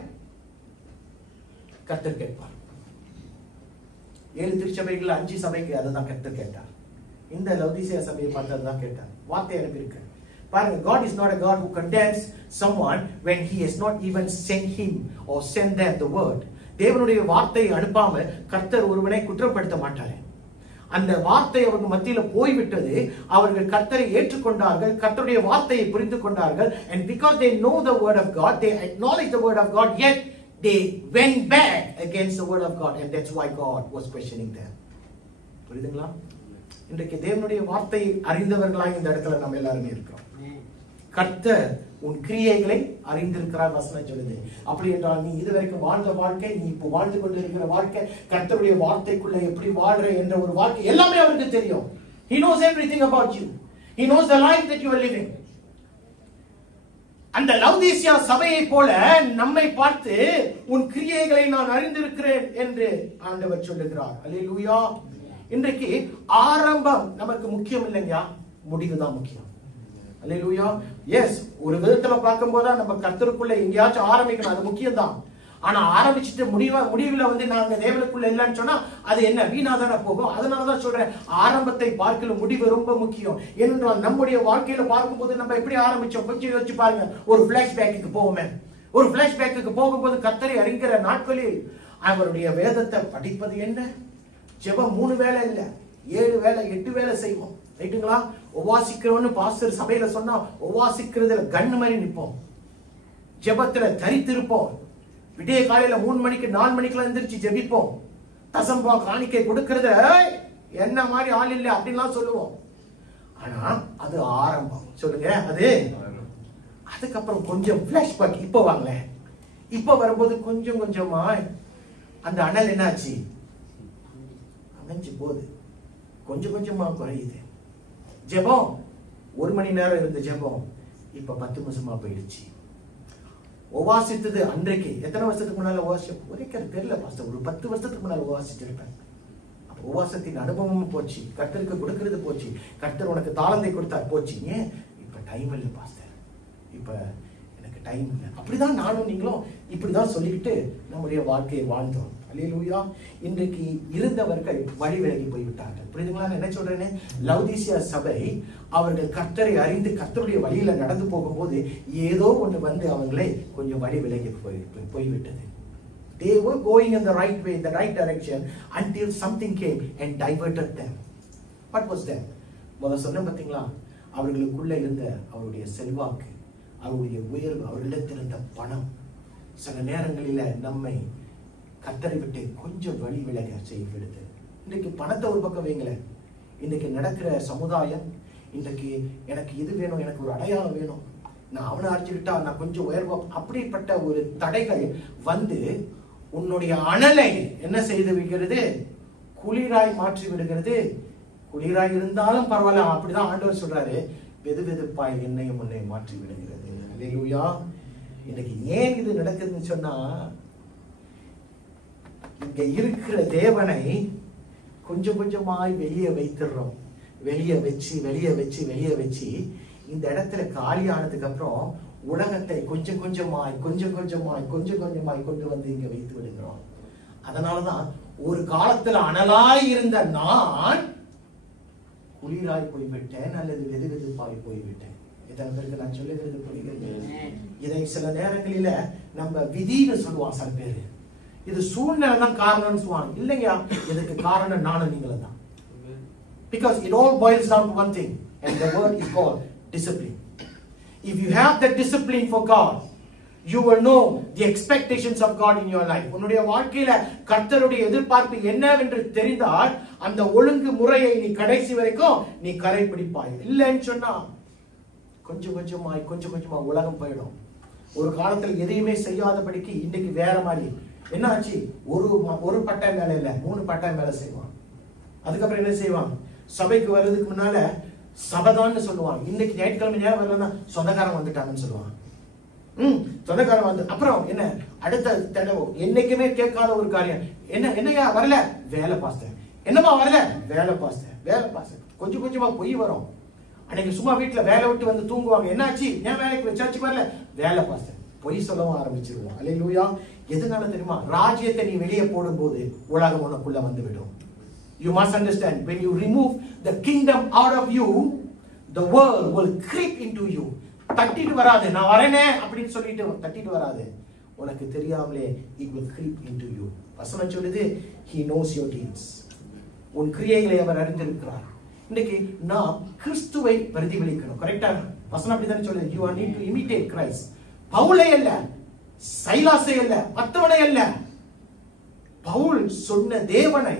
கர்த்தர் கேட்பார். 7 திருச்சபைகள் 5 சபைக்கு அதுதான் கர்த்தர் கேட்டார். இந்த லவோதிசியா சபையை பார்த்து அதுதான் கேட்டார். வார்த்தை அனுப்பியிருக்க பாருங்க, God is not a God who condemns someone when he has not even sent him or sent them the word. தேவனுடைய வார்த்தையை அனுப்பாம கர்த்தர் ஒருவனை குற்றப்படுத்த மாட்டார். அந்த வார்த்தை அவர்கள் மத்தியில போய்விட்டது. அவர்கள் கர்த்தரை ஏற்றுக்கொண்டார்கள், கர்த்தருடைய வார்த்தையை புரிந்து கொண்டார்கள். And because they know the word of God, they acknowledge the word of God, yet they went back against the word of God, and that's why God was questioning them. புரியுதுங்களா? இன்றைக்கு தேவனுடைய வார்த்தையை அறிந்தவர்களாக இந்த இடத்துல நம்ம எல்லாருமே இருக்கிறோம். கர்த்தர் உன் கிரியைகளை அறிந்திருக்கிறார் வசனம் சொல்லுது. அப்படி என்றால் நீ இதுவரைக்கும் வாழ்ந்த வாழ்க்கை, நீ இப்போ வாழ்ந்து கொண்டிருக்கிற வாழ்க்கை, கர்த்தருடைய வார்த்தைக்குள்ள எப்படி வாழ்ற என்ற ஒரு வாழ்க்கை எல்லாமே அவருக்கு தெரியும். He knows everything about you. He knows the life that you are living. அந்த லவுதீசியா சபையை போல நம்மை பார்த்து உன் கிரியைகளை நான் அறிந்திருக்கிறேன் என்று ஆண்டவர் சொல்லுகிறார். அல்லேலூயா. இன்றைக்கு ஆரம்பம் நமக்கு முக்கியம் இல்லைங்க, முடிவுதான் முக்கியம். அல்லேலூயா. எஸ், ஒரு விதத்துல பார்க்கும்போது நம்ம கர்த்தருக்குள்ள எங்கேயாச்சும் ஆரம்பிக்கணும், அது முக்கியம் தான். ஆனா ஆரம்பிச்சுட்டு முடிவுல நாங்க தேவனுக்குள்ள இல்லைன்னு சொன்னா அது என்ன, வீணா தானே போகும். அதனாலதான் சொல்றேன், ஆரம்பத்தை பார்க்கல முடிவு ரொம்ப முக்கியம். ஏனென்றால் நம்முடைய வாழ்க்கையில பார்க்கும்போது நம்ம எப்படி ஆரம்பிச்சோம் கொஞ்சம் யோசிச்சு பாருங்க. ஒரு பிளாஷ்பேக்கு போவோமே. ஒரு பிளாஷ்பேக்கு போகும்போது கர்த்தரை அறிகிற நாட்களில் அவருடைய வேதத்தை படிப்பது என்ன, ஜெபம் 3 வேளை இல்ல 7 வேளை 8 வேளை செய்வோம். ரைட்டுங்களா? உபாசிக்கிறோன்னு பாஸ்டர் சபையில சொன்னா உபாசிக்கிறதுல கண்ணு மாதிரி நிற்போம், ஜெபத்துல தரித்திருப்போம். விடிய காலையில 3 மணிக்கு 4 மணிக்கெல்லாம் எந்திரிச்சு ஜெபிப்போம். தசம்பா காணிக்கை கொடுக்கறத என்ன மாதிரி ஆள் இல்லை அப்படின்லாம் சொல்லுவோம். ஆனா அது ஆரம்பம். சொல்லுங்க, அது அதுக்கப்புறம் கொஞ்சம் பிளாஷ்பேக். இப்ப வாங்கல, இப்ப வரும்போது கொஞ்சம் கொஞ்சமா அந்த அனல் என்னாச்சு, அமைஞ்சு போகுது, கொஞ்சம் கொஞ்சமா குறையுது. ஜெபம் 1 மணி நேரம் இருந்த ஜெபம் இப்ப 10 நிமிஷமா போயிடுச்சு. உபாசித்தது அன்றைக்கு எத்தனை வருஷத்துக்கு முன்னால உரைக்கிறது தெரியல பாஸ்டர், ஒரு 10 வருஷத்துக்கு முன்னால உபாசிட்டு இருப்பேன். அப்ப உபாசத்தின் அனுபவமும் போச்சு, கர்த்தருக்கு கொடுக்கிறது போச்சு, கர்த்தர் உனக்கு தாளந்தை கொடுத்தார் போச்சு. ஏன் இப்ப டைம் இல்லை பாஸ்டர், இப்ப எனக்கு டைம் இல்லை. அப்படிதான் நானும் நீங்களும் இப்படிதான் சொல்லிக்கிட்டு நம்முடைய வாழ்க்கையை வாழ்ந்தோம். அல்லேலூயா. இன்றைக்கு இருந்தவர்கள் வழி விலகி போய்விட்டார்கள். புரியுதுங்களா என்ன சொல்றேன்னு? லவுதீசியா சபை அவர்கள் கர்த்தரை அறிந்து கர்த்தருடைய வழியில நடந்து போகும்போது ஏதோ ஒன்று அவங்களை கொஞ்சம் வழி விலகி போய்விட்டது. They were going in the right way, in the right direction until something came and diverted them. What was that? முதல்ல சொன்ன பார்த்தீங்களா, அவர்களுக்குள்ள இருந்த அவருடைய செல்வாக்கு, அவருடைய உயர்வு, அவர்களிடத்தில் இருந்த பணம் சில நேரங்களில நம்மை கர்த்தரை விட்டு கொஞ்சம் வழி விலக செய்கிறது. இன்றைக்கு பணத்தை ஒரு பக்கம் வைங்களேன். இன்றைக்கு நடக்கிற சமுதாயம், இன்றைக்கு எனக்கு இது வேணும், எனக்கு ஒரு அடையாளம் வேணும், நான் அவனை அடிச்சுக்கிட்டா நான் கொஞ்சம் உயர்வா, அப்படிப்பட்ட ஒரு தடைகள் உன்னுடைய அனலை என்ன செய்து வைக்கிறது, குளிராய் மாற்றி விடுகிறது. குளிராய் இருந்தாலும் பரவாயில்ல, அப்படிதான் ஆண்டவர் சொல்றாரு, வெது வெதுப்பாய் என்னையும் உன்னை மாற்றி விடுகிறது. அல்லேலூயா. இன்னைக்கு ஏன் இது நடக்குதுன்னு சொன்னா, இங்க இருக்கிற தேவனை கொஞ்சம் கொஞ்சமாய் வெளியே வைத்துறோம். வெளியே வச்சு இந்த இடத்துல காலியானதுக்கு அப்புறம் உலகத்தை கொஞ்சம் கொஞ்சமாய் கொண்டு வந்து இங்க வைத்து விடுகிறோம். அதனாலதான் ஒரு காலத்துல அனலாய் இருந்த நான் குளிராய் போய்விட்டேன் அல்லது வெது வெதுப்பாய் போய்விட்டேன். எத்தனை பேருக்கு நான் சொல்லுகிறது புரிகிறது? இதை சில நேரங்களில நம்ம விதின்னு சொல்லுவான் சில பேரு, இது சூழ்நிலை தான் காரணம்னு சொல்லுவாங்க. இல்லையா, இதுக்கு காரணம் நானும் நீங்களும் தான். Because it all boils down to one thing, and the word is called discipline. If you have that discipline for God, you will know the expectations of God in your life. உன்னுடைய வாழ்க்கையில கர்த்தருடைய எதிர்பார்ப்பு என்னவென்று தெரிந்தால் அந்த ஒழுங்கு முறையை நீ கடைசி வரைக்கும் நீ கடைபிடிப்பாய். இல்லைன்னு சொன்னா கொஞ்சம் கொஞ்சமா உலகம் போயிடும். ஒரு காலத்துல எதையுமே செய்யாதபடிக்கு இன்னைக்கு வேற மாதிரி என்ன ஆச்சு, ஒரு பட்டாய் மேல இல்ல 3 பட்டாய் மேல செய்வான். அதுக்கப்புறம் என்ன செய்வான், சபைக்கு வர்றதுக்கு முன்னால சபைதான்னு சொல்லுவான். இன்னைக்கு ஞாயிற்றுக்கிழமை ஏன் வரலன்னா சொந்தக்காரன் வந்துட்டாங்கன்னு சொல்லுவான். சொந்தக்காரன் வந்து அப்புறம் என்ன அடுத்த தடவை என்னைக்குமே கேட்காத ஒரு காரியம், என்னையா வரல, வேலை பாஸ்டர், என்னமா வரல, வேலை பாஸ்டர். கொஞ்சம் கொஞ்சமா பொய் வரும். அன்னைக்கு சும்மா வீட்டுல வேலை விட்டு வந்து தூங்குவாங்க, என்னாச்சு, ஏன் வேலைக்கு சர்ச்சுக்கு வரல, வேலை பாஸ்டர், பொய் சொல்லவும் ஆரம்பிச்சிருவோம். அல்லேலூயா. எதனால தெரியுமா, ராஜ்யத்தை நீ வெளியே போடும்போது உலகம் உனக்குள்ள வந்து விடும். You must understand, when you remove the kingdom out of you, the world will creep into you. தட்டிட்டு வராது, நான் வரேனே அப்படின்னு சொல்லிட்டு தட்டிட்டு வராது. உனக்கு தெரியாமலே it will creep into you. வசனம் சொல்லுது, he knows your deeds. உன் கிரியைகளை அவர் அறிந்திருக்கிறார். இன்னைக்கு நாம் கிறிஸ்துவை பிரதிபலிக்கணும். கரெக்டா? வசனம் அப்படிதான் சொல்லுது, you are need to imitate Christ. பவுலை அல்ல, சைலாசை அல்ல, மத்தவனை அல்ல, பவுல் சொன்ன தேவனை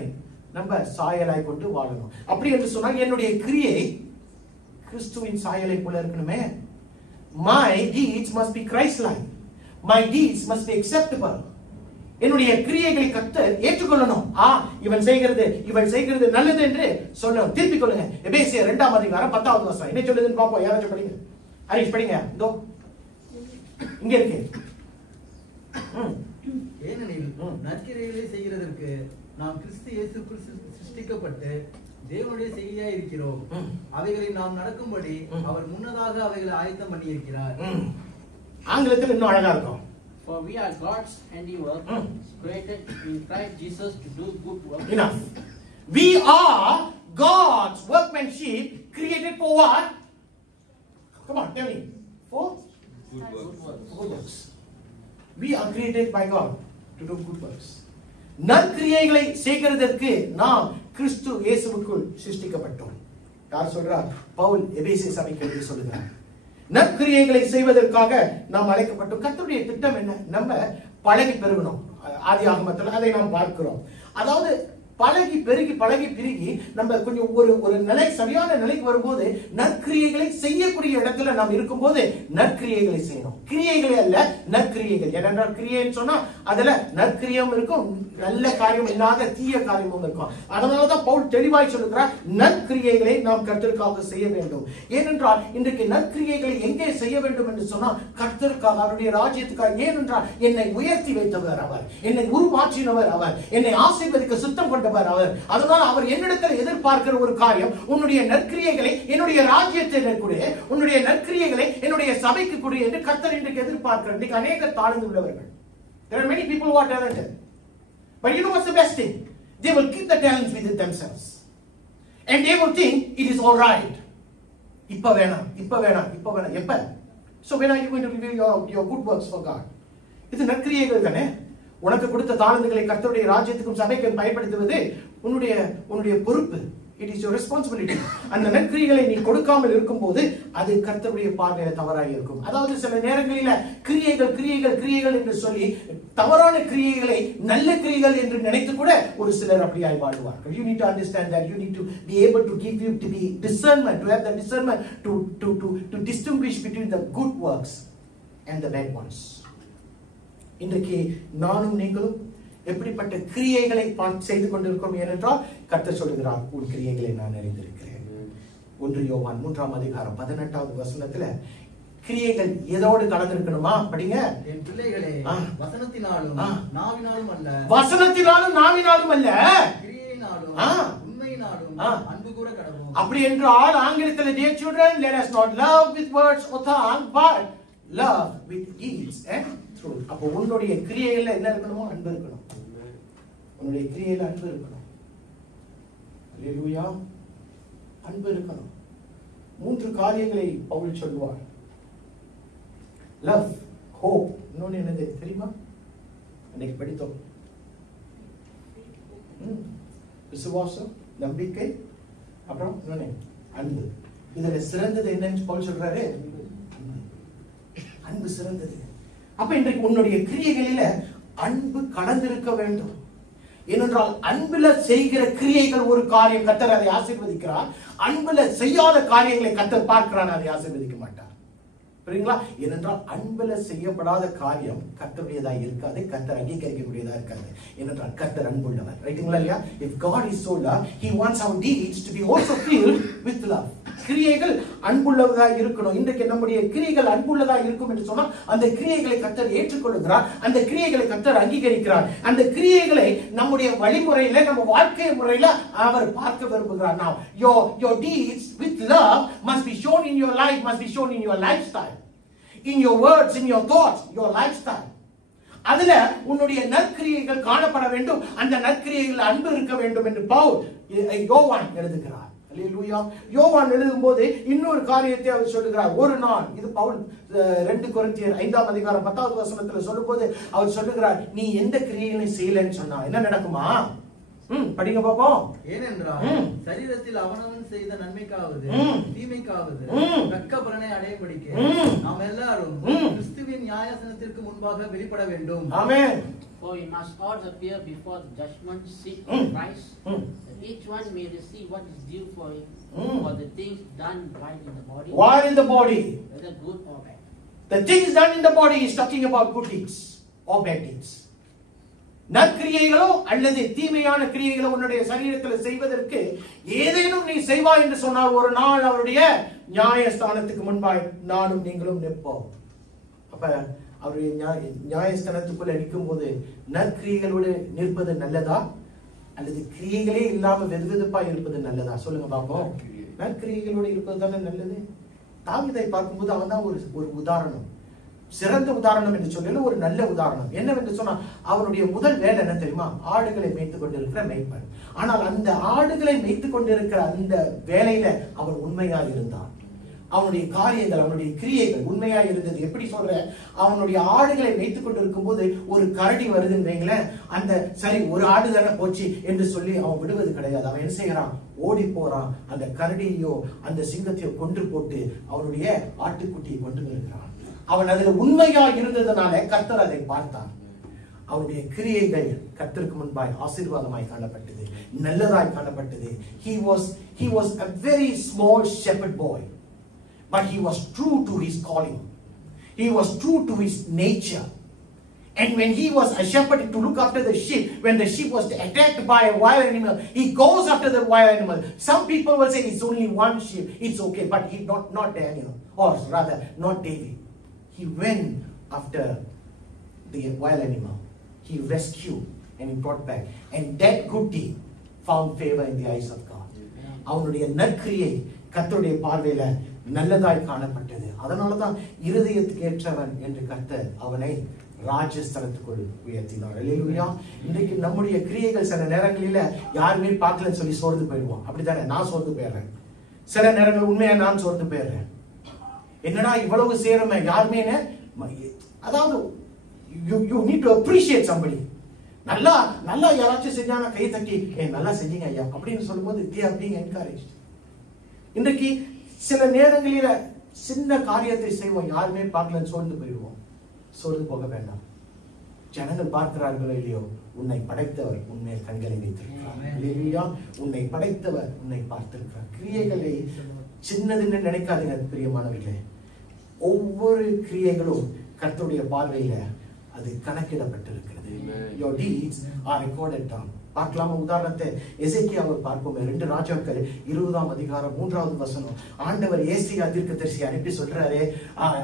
நம்ம சாயலாய் கொண்டு வாழணும். அப்படி என்று சொன்னால் என்னுடைய கிரியை கிறிஸ்துவின் சாயலை போல இருக்கணுமே. My deeds must be Christ-like. My deeds must be acceptable. என்னுடைய கிரியைகளை கர்த்தர் ஏற்றுக்கொள்ளணும். இவன் செய்கிறது இவன் செய்கிறது நல்லது என்று சொல்லணும். திருப்பிக் கொள்ளுங்க. எபேசியர் 2ஆம் அதிகாரம் 10வது வசனம் என்ன சொல்லுதுன்னு பாப்போம். யாராச்சும் படிங்க. ஹரிஷ் படிங்க. இதோ இங்க இருக்கு. ஏனெனில் நற்கிரியைகளை செய்கிறதற்கு நாம் கிறிஸ்து இயேசுக்குள் சிருஷ்டிக்கப்பட்டு தேவனுடைய செய்தியாய் இருக்கிறோம். அவைகளை நாம் நடக்கும்படி அவர் முன்னதாக அவைகளை ஆயத்தம் பண்ணி இருக்கிறார். ஆங்கிலத்தில் இன்னும் அழகா இருக்கும். For we are God's handiwork, created in Christ Jesus to do good work. Enough. We are God's workmanship, created for what? Come on, tell me. For good works. We are created by God to do good works. நற்கிரியைகளை செய்கிறதற்கு நாம் கிறிஸ்து இயேசுவுக்குள் சிருஷ்டிக்கப்பட்டோம். யார் சொல்றார்? பவுல் எபேசிய சபைக்கு எழுதி சொல்லுகிறார். நற்கிரியைகளை செய்வதற்காக நாம் அழைக்கப்பட்டோம். கர்த்தருடைய திட்டம் என்ன? நம்ம பழகி பெருகணும். ஆதியாகமத்தில் அதை நாம் பார்க்கிறோம். அதாவது பழகி பெருகி நம்ம கொஞ்சம் ஒரு நிலை சரியான நிலைக்கு வரும்போது நற்கிரியைகளை செய்யக்கூடிய இடத்துல நாம் இருக்கும்போது நற்கிரியைகளை செய்யணும். கிரியைகளே அல்ல, நற்கிரியைகள். ஏனென்றால் கிரியைன்னு சொன்னா அதுல நற்கிரியம் இருக்கும், நல்ல காரியம் இல்லாத தீய காரியமும் இருக்கும். அதனாலதான் பவுல் தெளிவாய் சொல்லுகிறார், நற்கிரியைகளை நாம் கர்த்தருக்காக செய்ய வேண்டும். ஏனென்றால் இன்றைக்கு நற்கிரியைகளை எங்கே செய்ய வேண்டும் என்று சொன்னா கர்த்தருக்காக, அவருடைய ராஜ்யத்துக்காக. ஏனென்றால் என்னை உயர்த்தி வைத்தவர் அவர், என்னை உருமாற்றினவர் அவர், என்னை ஆசீர்வதிக்க சுத்தம் கொண்டவர் அவர். அதனால் அவர் என்னிடத்தில் எதிர்பார்க்கிற ஒரு காரியம், உன்னுடைய நற்கிரியைகளை என்னுடைய ராஜ்யத்தை கொடு, உன்னுடைய நற்கிரியைகளை என்னுடைய சபைக்கு கொடு என்று கர்த்தர் இன்றைக்கு எதிர்பார்க்கிறார். இன்றைக்கு அநேக தாழ்ந்து உள்ளவர்கள். There are many people who are talented, but you know what's the best thing? They will keep the talents within themselves and they will think it is all right. இப்ப வேணாம். எப்ப? So when are you going to reveal your good works for God? இது நற்கிரியைகள் தானே. உனக்கு கொடுத்த தாளந்துகளை கர்த்தருடைய ராஜ்யத்துக்கும் சபைக்கும் பயன்படுத்துவது உன்னுடைய பொறுப்பு. It is your responsibility. அந்த நற்கிரியைகளை நீ கொடுக்காமல் இருக்கும்போது அது கர்த்தருடைய பார்வையில தவறாக இருக்கும். அதாவது சில நேரங்களில கிரியைகள் என்று சொல்லி தவறான கிரியைகளை நல்ல கிரியைகள் என்று நினைத்து கூட ஒரு சிலர் அப்படியாய் வாழ்வார்கள். You need to understand that. You need to be able to be discernment, to have the discernment to distinguish between the good works and the bad ones. இன்றைக்கு நானும் நீங்களும் எப்படிப்பட்ட கிரியைகளை செய்து கொண்டிருக்கிறோம் ஏனென்றால் கர்த்தர் சொல்லுகிறார், உன் கிரியைகளை நான் அறிந்திருக்கிறேன். 1 யோவான் 3ஆம் அதிகாரம் 18வது வசனத்துல கிரியைகள் எதோடு கலந்திருக்கணுமா? படிங்க. என் பிள்ளைகளே, வசனத்தினாலும் நாவினாலும் அல்ல கிரியையினாலும் உண்மையினாலும் அன்பு கூற கடவோம். அப்படி என்றால் ஆங்கிலத்தில், dear children, let us not love with words or tongue, but love with deeds and truth. அப்போ உன்னுடைய கிரியையில என்ன இருக்கணுமோ? அன்பு இருக்கணும். உன்னுடைய கிரியையில அன்பு இருக்கணும். அல்லேலூயா. அன்பு இருக்கணும். 3 காரியங்களை பவுல் சொல்வார். லவ், ஹோப், இன்னொன்னு என்னது தெரியுமா? அன்னைக்கு படித்தோம். விசுவாசம், நம்பிக்கை, அப்புறம் இன்னொன்னு அன்பு. இதுல சிறந்தது என்னன்னு பவுல் சொல்றாரு? அன்பு சிறந்தது. அப்ப இன்றைக்கு உன்னுடைய கிரியைகளில அன்பு கலந்திருக்க வேண்டும். ஏனென்றால் அன்புல செய்கிற கிரியைகள் ஒரு காரியம், கர்த்தர் அதை ஆசீர்வதிக்கிறார். அன்புல செய்யாத காரியங்களை கர்த்தர் பார்க்கிறார், அதை ஆசீர்வதிக்க மாட்டார். புரியுங்களா? ஏனென்றால் அன்புல செய்யப்படாத காரியம் கர்த்தருடையதா இருக்காது, கர்த்தர் அங்கீகரிக்கக்கூடியதா இருக்காது. ஏனென்றால் கர்த்தர் அன்புள்ளவர். ரைட்டுங்களா இல்லையா? If God is so love, he wants our deeds to be also filled with love. கிரியைகள் அன்புள்ளதா இருக்கணும். இன்றைக்கு நம்முடைய கிரியைகள் அன்புள்ளதா இருக்கும் என்று சொன்னா அந்த கிரியைகளை கர்த்தர் ஏற்றுக்கொள்கிறார், அந்த கிரியைகளை கர்த்தர் அங்கீகரிக்கிறார். அந்த கிரியைகளை நம்முடைய வழிமுறையில, நம்ம வாழ்க்கை முறையில அவர் பார்க்க விரும்புகிறார். Now your deeds with love must be shown in your life, must be shown in your lifestyle, in your words, in your thoughts, your lifestyle. அதுல உன்னுடைய நற்கிரியைகள் காணப்பட வேண்டும். அந்த நற்கிரியைகள் அன்பு இருக்க வேண்டும் என்று பவுல் யோவான் எழுதுகிறார். அல்லேலூயா. யோவான் எழுதும்போது இன்னொரு காரியத்தை அவர் சொல்லுகிறார். ஒரு நாள், இது பவுல் 2 கொரிந்தியர் 5ஆம் அதிகாரம் 10வது வசனத்துல சொல்லும்போது அவர் சொல்லுகிறார், நீ எந்த கிரியைகளையும் செய்யலன்னு சொன்னா என்ன நடக்குமா? படிங்க பாப்போம். ஏனென்றால் சரீரத்தில் அவனவன் செய்த நன்மைக்காவது தீமைக்காவது தக்க பலனை அடையும்படிக்கு நாம் எல்லாரும் கிறிஸ்துவின் நியாயாசனத்திற்கு முன்பாக வெளிப்பட வேண்டும். ஆமென். For we must all appear before the judgment seat of Christ, that each one may receive what is due for the things done while in the body, whether good or bad. The things done in the body is talking about good deeds or bad deeds. நற்கிரியைகளோ அல்லது தீமையான கிரியைகளோ உன்னுடைய சரீரத்தில் செய்வதற்கு ஏதேனும் நீ செய்வாய் என்று சொன்னால் ஒரு நாள் அவருடைய நியாயஸ்தானத்துக்கு முன்பாய் நானும் நீங்களும் நிற்போம். அப்ப அவருடைய நியாயஸ்தானத்துக்குள்ள நிற்கும் போது நற்கிரியைகளோடு நிற்பது நல்லதா அல்லது கிரியைகளே இல்லாம வெதுவெதுப்பாய் இருப்பது நல்லதா? சொல்லுங்க பாப்போம். நற்கிரியைகளோடு இருப்பது தானே நல்லது. தாவீதை பார்க்கும்போது அவன் தான் ஒரு உதாரணம், சிறந்த உதாரணம் என்று சொல்லல, ஒரு நல்ல உதாரணம். என்னவென்று சொன்னா அவனுடைய முதல் வேலை என்ன தெரியுமா? ஆடுகளை மேய்த்துக் கொண்டிருக்கிற மேய்ப்பன். ஆனால் அந்த ஆடுகளை மேய்த்துக் கொண்டிருக்கிற அந்த வேலையில அவன் உண்மையா இருந்தான். அவனுடைய காரியங்கள், அவனுடைய கிரியைகள் உண்மையா இருந்தது. எப்படி சொல்ற? அவனுடைய ஆடுகளை மேய்த்துக் கொண்டிருக்கும் போது ஒரு கரடி வருதுன்னு வைங்களேன், அந்த சரி ஒரு ஆடு தானே போச்சு என்று சொல்லி அவன் விடுவது கிடையாது. அவன் என்ன செய்யறான்? ஓடி போறான். அந்த கரடியோ அந்த சிங்கத்தையோ கொன்று போட்டு அவனுடைய ஆட்டுக்குட்டியை கொண்டு வருகிறான். அவன் அதுல உண்மையா இருந்ததுனால கர்த்தர் அதை பார்த்தான். அவனுடைய கிரியைகள் கர்த்தருக்கு முன்பாய் ஆசீர்வாதமாய் காணப்பட்டது, நல்லதாய் காணப்பட்டது. He was a very small shepherd boy, but he was true to his calling. He was true to his nature. And when he was a shepherd to look after the sheep, when the sheep was attacked by a wild animal, he goes after the wild animal. Some people will say it's only one sheep, it's okay, but he not Daniel, or rather not David. He went after the wild animal. He rescued and he brought back. And that good deed found favor in the eyes of God. அவனுடைய நற்கிரியை கர்த்தருடைய பார்வையில நல்லதாய் காணப்பட்டது. அதனாலதான் இருதயத்துக்கு ஏற்றவன் என்று கர்த்தர் அவனை ராஜஸ்தலத்துக்குள் உயர்த்தினார். அல்லேலூயா. இன்றைக்கு நம்முடைய கிரியைகள் சில நேரங்களில யாருமே பார்க்கலன்னு சொல்லி சோர்ந்து போயிடுவோம். அப்படித்தானே? நான் சோர்ந்து போயிடுறேன். சில நேரங்கள் உண்மையா நான் சோர்ந்து போயிடுறேன். என்னடா இவ்வளவு சேருமே யாருமே. அதாவது you need to appreciate somebody. நல்லா யாராச்சும் செஞ்சாங்க கை தட்டி நல்லா செஞ்சீங்க ஐயா அப்படின்னு சொல்லும்போது they are being encouraged. இன்றைக்கு சில நேரங்களில சின்ன காரியத்தை செய்வோம், யாருமே பார்க்கலன்னு சோர்ந்து போயிடுவோம். சோர்ந்து போக வேண்டாம். ஜனங்கள் பார்க்கிறார்களோ இல்லையோ, உன்னை படைத்தவர் உன்மேல் கண்களை வைத்திருக்கிறார். உன்னை படைத்தவர் உன்னை பார்த்திருக்கிறார். கிரியைகளை சின்னதுன்னு நினைக்காதீங்க பிரியமானவர்களே. ஒவ்வொரு கிரியைகளும் கர்த்தருடைய பார்வையில அது கணக்கிடப்பட்டிருக்கிறது. Your deeds are recorded down. பார்க்கலாமா? உதாரணத்தை எசேக்கியாவை பார்ப்போம். 2 ராஜாக்கள் 20ஆம் அதிகாரம் 3வது வசனம். ஆண்டவர் ஏசாயா தீர்க்கதரிசியை அனுப்பி சொல்றாரு,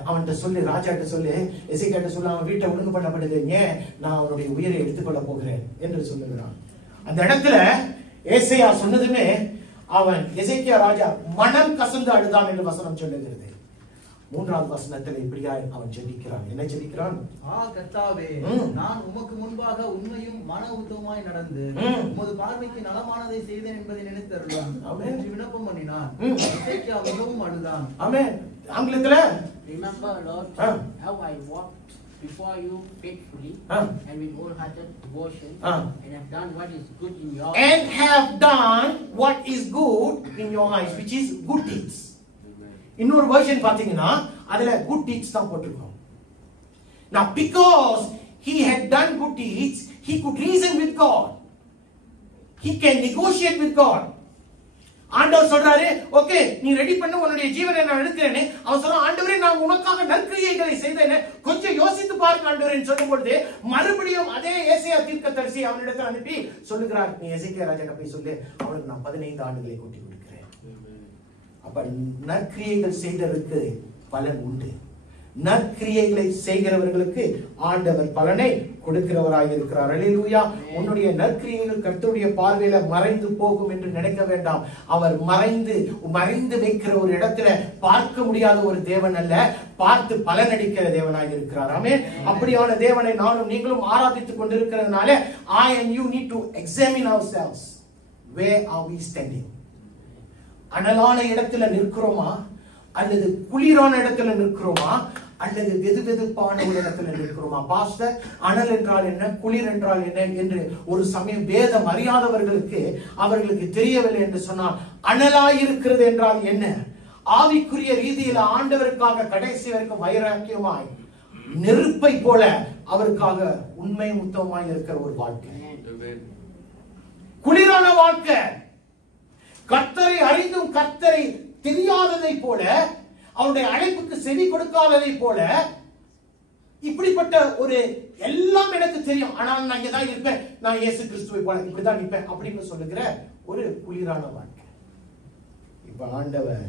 அவன்கிட்ட சொல்லு, ராஜாட்ட சொல்லு, எசேக்கியாட்ட சொல்லு, அவன் வீட்டை ஒழுங்கு பண்ணப்படுது, ஏன் நான் அவனுடைய உயிரை எடுத்துக்கொள்ள போகிறேன் என்று சொல்லுகிறான். அந்த இடத்துல ஏசாயா சொன்னதுமே அவன் எசேக்கியா ராஜா மனம் கசந்து அழுதான் என்று வசனம் சொல்லுகிறது. 3வது வசனத்தில் இப்படியாய் அவன் ஜெபிக்கிறான். என்ன ஜெபிக்கிறான்? கர்த்தாவே, நான் உமக்கு முன்பாக உண்மையும் மன உத்தமமாய் நடந்து உமது பார்வைக்கு நலமானதை செய்தேன் என்பதை நினைத்தருளும் என்று விண்ணப்பம் பண்ணினான். எசேக்கியா மிகவும் அழுதான். ஆமென். ஆங்கிலத்துல Remember, Lord, how I walked before you faithfully and with wholehearted devotion, and have done what is good in your eyes. And have done what is good in your eyes, which is good deeds. இன்னொரு வெர்ஷன் பாத்தீங்கன்னா அதுல good deeds தான் போட்டுருக்கோம். Now because he had done good deeds, he could reason with God. He can negotiate with God. ஆண்டவர் சொல்றாரு, ஓகே நீ ரெடி பண்ண உன்னுடைய ஜீவனை நான் எடுக்கிறேன்னு. அவன் சொல்றான், ஆண்டவரே நான் உனக்காக நற்கிரியைகளை செய்தேன்னு கொஞ்சம் யோசித்து பாருங்க ஆண்டவரேன்னு சொல்லும்போது மறுபடியும் அதே ஏசாயா தீர்க்கதரிசி அவனிடத்தில் அனுப்பி சொல்லுகிறார், நீ எசேக்கியா ராஜாட்ட போய் சொல்லு, அவனுக்கு நான் 15 ஆண்டுகளை கூட்டி கொடுக்கிறேன். அப்ப நற்கிரியைகள் செய்தவருக்கு பலன் உண்டு. நற்கிரியைகளை செய்கிறவர்களுக்கு ஆண்டவர் பலனை கொடுக்கிறவராய் இருக்கிறார். அல்லேலூயா. உன்னுடைய நற்கிரியைகள் கர்த்தருடைய பார்வையில மறைந்து போகும் என்று நினைக்க வேண்டாம். அவர் மறைந்து வைக்கிற ஒரு இடத்துல பார்க்க முடியாத ஒரு தேவன் அல்ல, பார்த்து பலனளிக்கிற தேவனாய் இருக்கிறார். ஆமென். அப்படியான தேவனை நானும் நீங்களும் ஆராதித்துக் கொண்டிருக்கிறதுனால I and you need to examine ourselves. Where are we standing? அனலான இடத்துல நிற்கிறோமா, அல்லது குளிரான இடத்துல நிற்கிறோமா, அல்லது வெதுவெதுப்பான ஒரு இடத்துல நிற்கிறோமா? பாஸ்டர், அனல் என்றால் என்ன, குளிர் என்றால் என்ன என்று ஒரு சமயம் வேதம் அறியாதவர்களுக்கு அவர்களுக்கு தெரியவில்லை என்று சொன்னால், அனலாயிருக்கிறது என்றால் என்ன? ஆவிக்குரிய ரீதியில் ஆண்டவருக்காக கடைசி வரைக்கும் வைராக்கியமாய் நெருப்பை போல அவருக்காக உண்மை உத்தமமாய் இருக்கிற ஒரு வாழ்க்கை, குளிரான வாழ்க்கை, கர்த்தரை அறிந்தும் கர்த்தரை தெரியாததை போல, அவருடைய அழைப்புக்கு செவி கொடுக்காததை போல, இப்படிப்பட்ட ஒரு எல்லாம் எனக்கு தெரியும், ஆனால் நான் இங்கதான் இருப்பேன், நான் இயேசு கிறிஸ்துவை போல இப்படிதான் நிற்பேன் அப்படின்னு சொல்லுகிற ஒரு குளிரான வாழ்க்கை. இப்ப ஆண்டவர்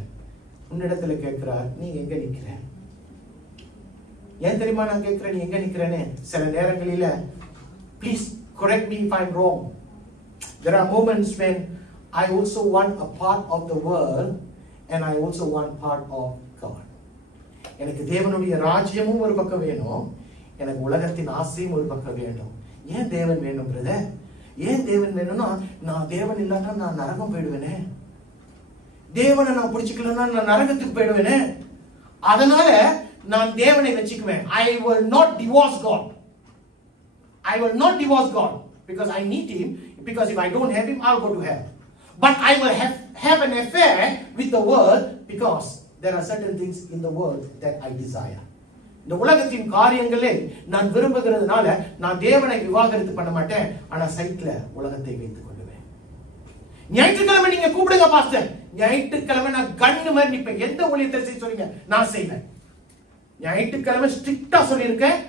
உன்னிடத்துல கேட்கிறார், நீ எங்க நிக்கிற? ஏன் தெரியுமா நான் கேட்கிறேன் நீ எங்க நிக்கிறேன்னு? சில நேரங்களில, please correct me if I'm wrong, there are moments when I also want a part of the world and I also want part of God. எனக்கு தேவனுடைய ராஜ்யமும் ஒரு பக்கம் வேணும், எனக்கு உலகத்தின் ஆசையும் ஒரு பக்கம் வேணும். ஏன் தேவன் வேணும் பிரதர்? ஏன் தேவன் வேணும்னா, நான் தேவன் இல்லாட்டா நான் நரகம் போயிடுவேனே, தேவனை நான் பிடிச்சிக்கலன்னா நான் நரகத்துக்கு போயிடுவேனே, அதனால நான் தேவனை வச்சுக்குவேன். I will not divorce God. I will not divorce God because I need him, because if I don't have him I'll go to hell. But I will have an affair with the world because there are certain things in the world that I desire. இந்த உலகத்தின் காரியங்களே நான் விரும்புகிறதுனால நான் தேவனை விவாகரத்து பண்ண மாட்டேன், ஆனா சைட்ல உலகத்தை வைத்துக் கொள்வேன். ஞாயிற்றுக்கிழமை நீங்க கூப்பிடுங்க பாஸ்டர், ஞாயிற்றுக்கிழமை நான் கண்ணு மாதிரி நிற்பேன். எந்த ஊழியத்தை செய்ய சொல்றீங்க நான் செய்வேன். ஞாயிற்றுக்கிழமை ஸ்ட்ரிக்டா சொல்லியிருக்கேன்,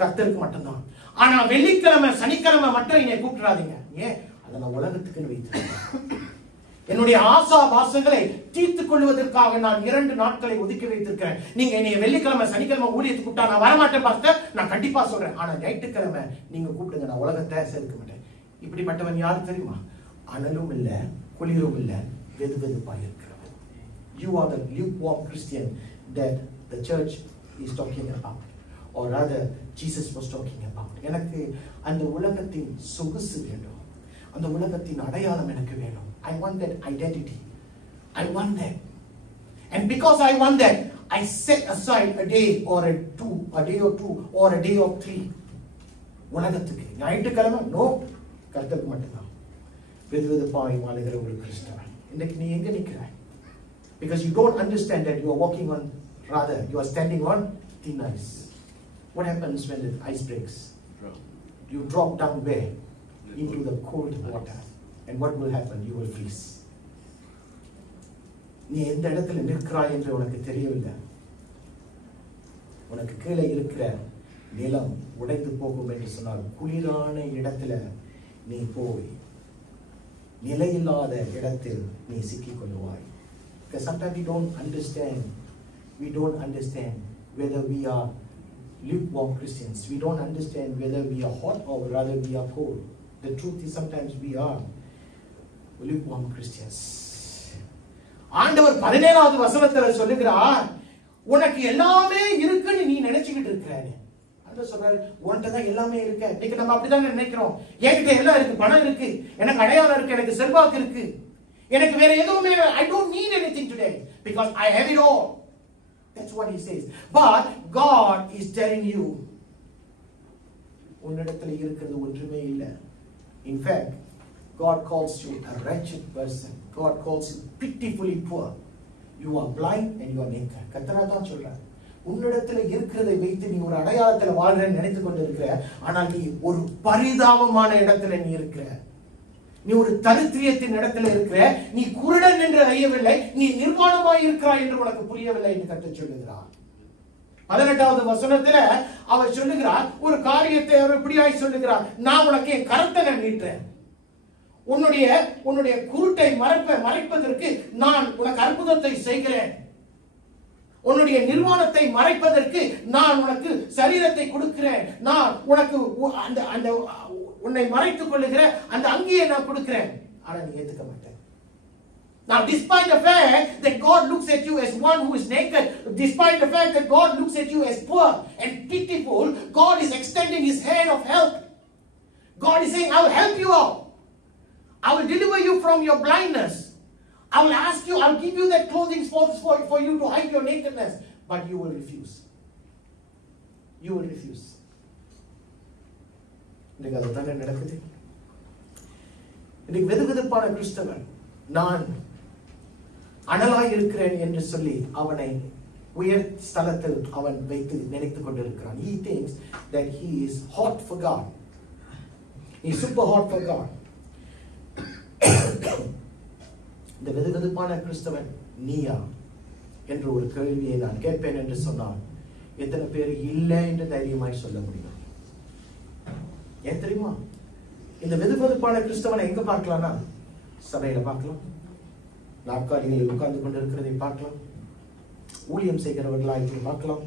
கர்த்தருக்கு மட்டும்தான். ஆனா வெள்ளிக்கிழமை சனிக்கிழமை மட்டும் என்னை கூப்பிடாதீங்க. ஏன்? அதை நான் உலகத்துக்குன்னு வைத்திருக்கேன். என்னுடைய ஆசா வாசங்களை தீர்த்துக் கொள்வதற்காக நான் 2 நாட்களை ஒதுக்கி வைத்திருக்கிறேன். நீங்க என்னைய வெள்ளிக்கிழமை சனிக்கிழமை ஊழியத்துக்கு கூப்பிட்டா நான் வரமாட்டேன் பாஸ்டர், நான் கண்டிப்பா சொல்றேன். ஆனா ஞாயிற்றுக்கிழமை நீங்க கூப்பிடுங்க, நான் உலகத்தை சேர்க்க மாட்டேன். இப்படிப்பட்டவன் யாரு தெரியுமா? அனலும் இல்ல, குளிரும் இல்ல, வெதுவெதுப்பாய் இருக்கிறவன். You are the lukewarm Christian that the church is talking about, or rather Jesus was talking about. எனக்கு அந்த உலகத்தின் சொகுசு வேணும், அந்த உலகத்தின் அடையாளம் எனக்கு வேணும். I want that identity. I want that. And because I want that, I set aside a day or a day or two or a day or 3 உலகத்துக்கு. ஞாயிற்றுக்கிழமை நோ, கர்த்தருக்கு மட்டும்தான். வெதுவெதுப்பாய் வாழுகிற ஒரு கிறிஸ்தவன் இன்னைக்கு நீ எங்க நிற்கிறாய்? Because you don't understand that you are walking on, rather you are standing on thin ice. What happens when the ice breaks? You drop down where? Into the cold water. And what will happen? You will freeze. நீ எந்த இடத்துல நிற்கிறாய் என்று உனக்கு தெரியவில்லை. உனக்கு கீழே இருக்கிற நிலம் உடைந்து போகும் என்று சொன்னால், குளிரான இடத்துல நீ போய் நிலையில்லாத இடத்தில் நீ சிக்கிக் கொள்ளுவாய். Because sometimes we don't understand whether we are lukewarm Christians. We don't understand whether we are hot or rather we are cold. The truth is sometimes we are lukewarm Christians. ஆண்டவர் 17வது வசனத்துல சொல்லுகிறார், உனக்கு எல்லாமே இருக்குன்னு நீ நினைச்சுக்கிட்டு இருக்கிறாரு. ஆண்டவர் சொல்றாரு, உன்கிட்ட தான் எல்லாமே இருக்கு. இன்னைக்கு நம்ம அப்படிதான் நினைக்கிறோம். என்கிட்ட எல்லாம் இருக்கு, பணம் இருக்கு, எனக்கு அடையாளம் இருக்கு, எனக்கு செல்வாக்கு இருக்கு, எனக்கு வேற எதுவுமே, I don't need anything today because I have it all. That's what he says. But God is telling you, உன்னிடத்துல இருக்கிறது ஒன்றுமே இல்லை. In fact, God calls you a wretched person. God calls you pitifully poor. You are blind and you are naked. கர்த்தர் தான் சொல்றார், உன்னிடத்துல இருக்கிறதை வைத்து நீ ஒரு அடையாளத்துல வாழ்றேன்னு நினைத்துக் கொண்டு இருக்கிற, ஆனால் நீ ஒரு பரிதாபமான இடத்துல நீ இருக்கிற. நீ ஒரு தரித்திரியத்தின் இடத்துல இருக்கிற. நீ குருடன் என்று அறியவில்லை, நீ நிர்வாணமாய் இருக்கிறாய் என்று உனக்கு புரியவில்லை என்று கர்த்தர் சொல்லுகிறார். 18வது வசனத்துல அவர் சொல்லுகிறார், ஒரு காரியத்தை அவர் இப்படியாய் சொல்லுகிறார், நான் உனக்கு என் கரத்தை நான் நீட்டுறேன், உன்னுடைய குருட்டை மறைப்பதற்கு நான் உனக்கு அற்புதத்தை செய்கிறேன், உன்னுடைய நிர்வாணத்தை மறைப்பதற்கு நான் உனக்கு சரீரத்தை கொடுக்கிறேன், நான் உனக்கு அந்த உன்னை மறைத்துக் கொள்ளுகிற அந்த அங்கியை நான் கொடுக்கிறேன். ஆனா நீ ஏத்துக்க மாட்டேன். Now, despite the fact that God looks at you as one who is naked, despite the fact that God looks at you as poor and pitiful, God is extending his hand of help. God is saying, I will help you out. I will deliver you from your blindness. I will ask you, I'll give you that clothing for you to hide your nakedness, but you will refuse. You will refuse. இன்னைக்கு அதுதானே நடக்குது. இன்னைக்கு வெதுவெதுப்பான கிறிஸ்தவன் நான் அனலாய் இருக்கிறேன் என்று சொல்லி அவனை உயர் ஸ்தலத்தில் அவன் வைத்து நினைத்துக் கொண்டிருக்கிறான். He thinks that he is hot for God. He is super hot for God. இந்த வெதுவெதுப்பான கிறிஸ்தவன் நீயா என்ற ஒரு கேள்வியை நான் கேட்பேன் என்று சொன்னால் எத்தனை பேர் இல்லை என்று தைரியமாய் சொல்ல முடியும்? ஏன் தெரியுமா? இந்த வெதுவெதுப்பான கிறிஸ்தவனை எங்க பார்க்கலாம்னா சபையில பார்க்கலாம், நாற்காலிகளில் உட்கார்ந்து கொண்டிருக்கிறதை பார்க்கலாம், ஊழியம் செய்கிறவர்களாய் பார்க்கலாம்.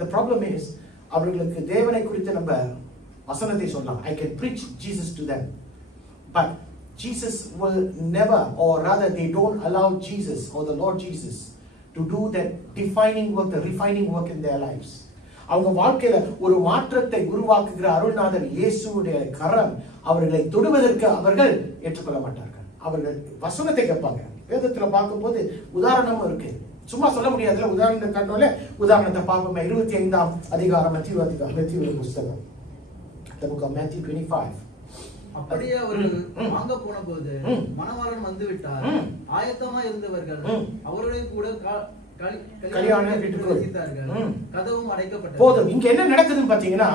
The problem is அவர்களுக்கு தேவனை குறித்து நம்ம வசனத்தை சொல்லலாம். I can preach Jesus to them, but Jesus will never, or rather they don't allow Jesus or the Lord Jesus to do that defining work, the refining work in their lives. அவங்க வாழ்க்கையில ஒரு மாற்றத்தை உருவாக்குகிற அருள்நாதர் இயேசுவுடைய கரம் அவர்களை தொடுவதற்கு அவர்கள் ஏற்றுக்கொள்ள மாட்டார்கள். அவர்கள் வசனத்தை கேட்பாங்க. வேதத்துல பார்க்கும்போது உதாரணமும் இருக்கு, சும்மா சொல்ல முடியாதுல. உதாரணத்தை கண்டோல உதாரணத்தை பார்ப்போமே. 25ஆம் அதிகாரம் மத்தேயு புஸ்தகம், the book of Matthew 25. அப்படியே அவர்கள் வாங்க போன போது மணவாளன் வந்து விட்டார். ஆயத்தமா இருந்தவர்கள் அவருடைய கூட கல்யாண வீட்டுக்கு வசித்தார்கள். கதவும் அடைக்கப்பட்டது. போதும். இங்க என்ன நடக்குதுன்னு பாத்தீங்கன்னா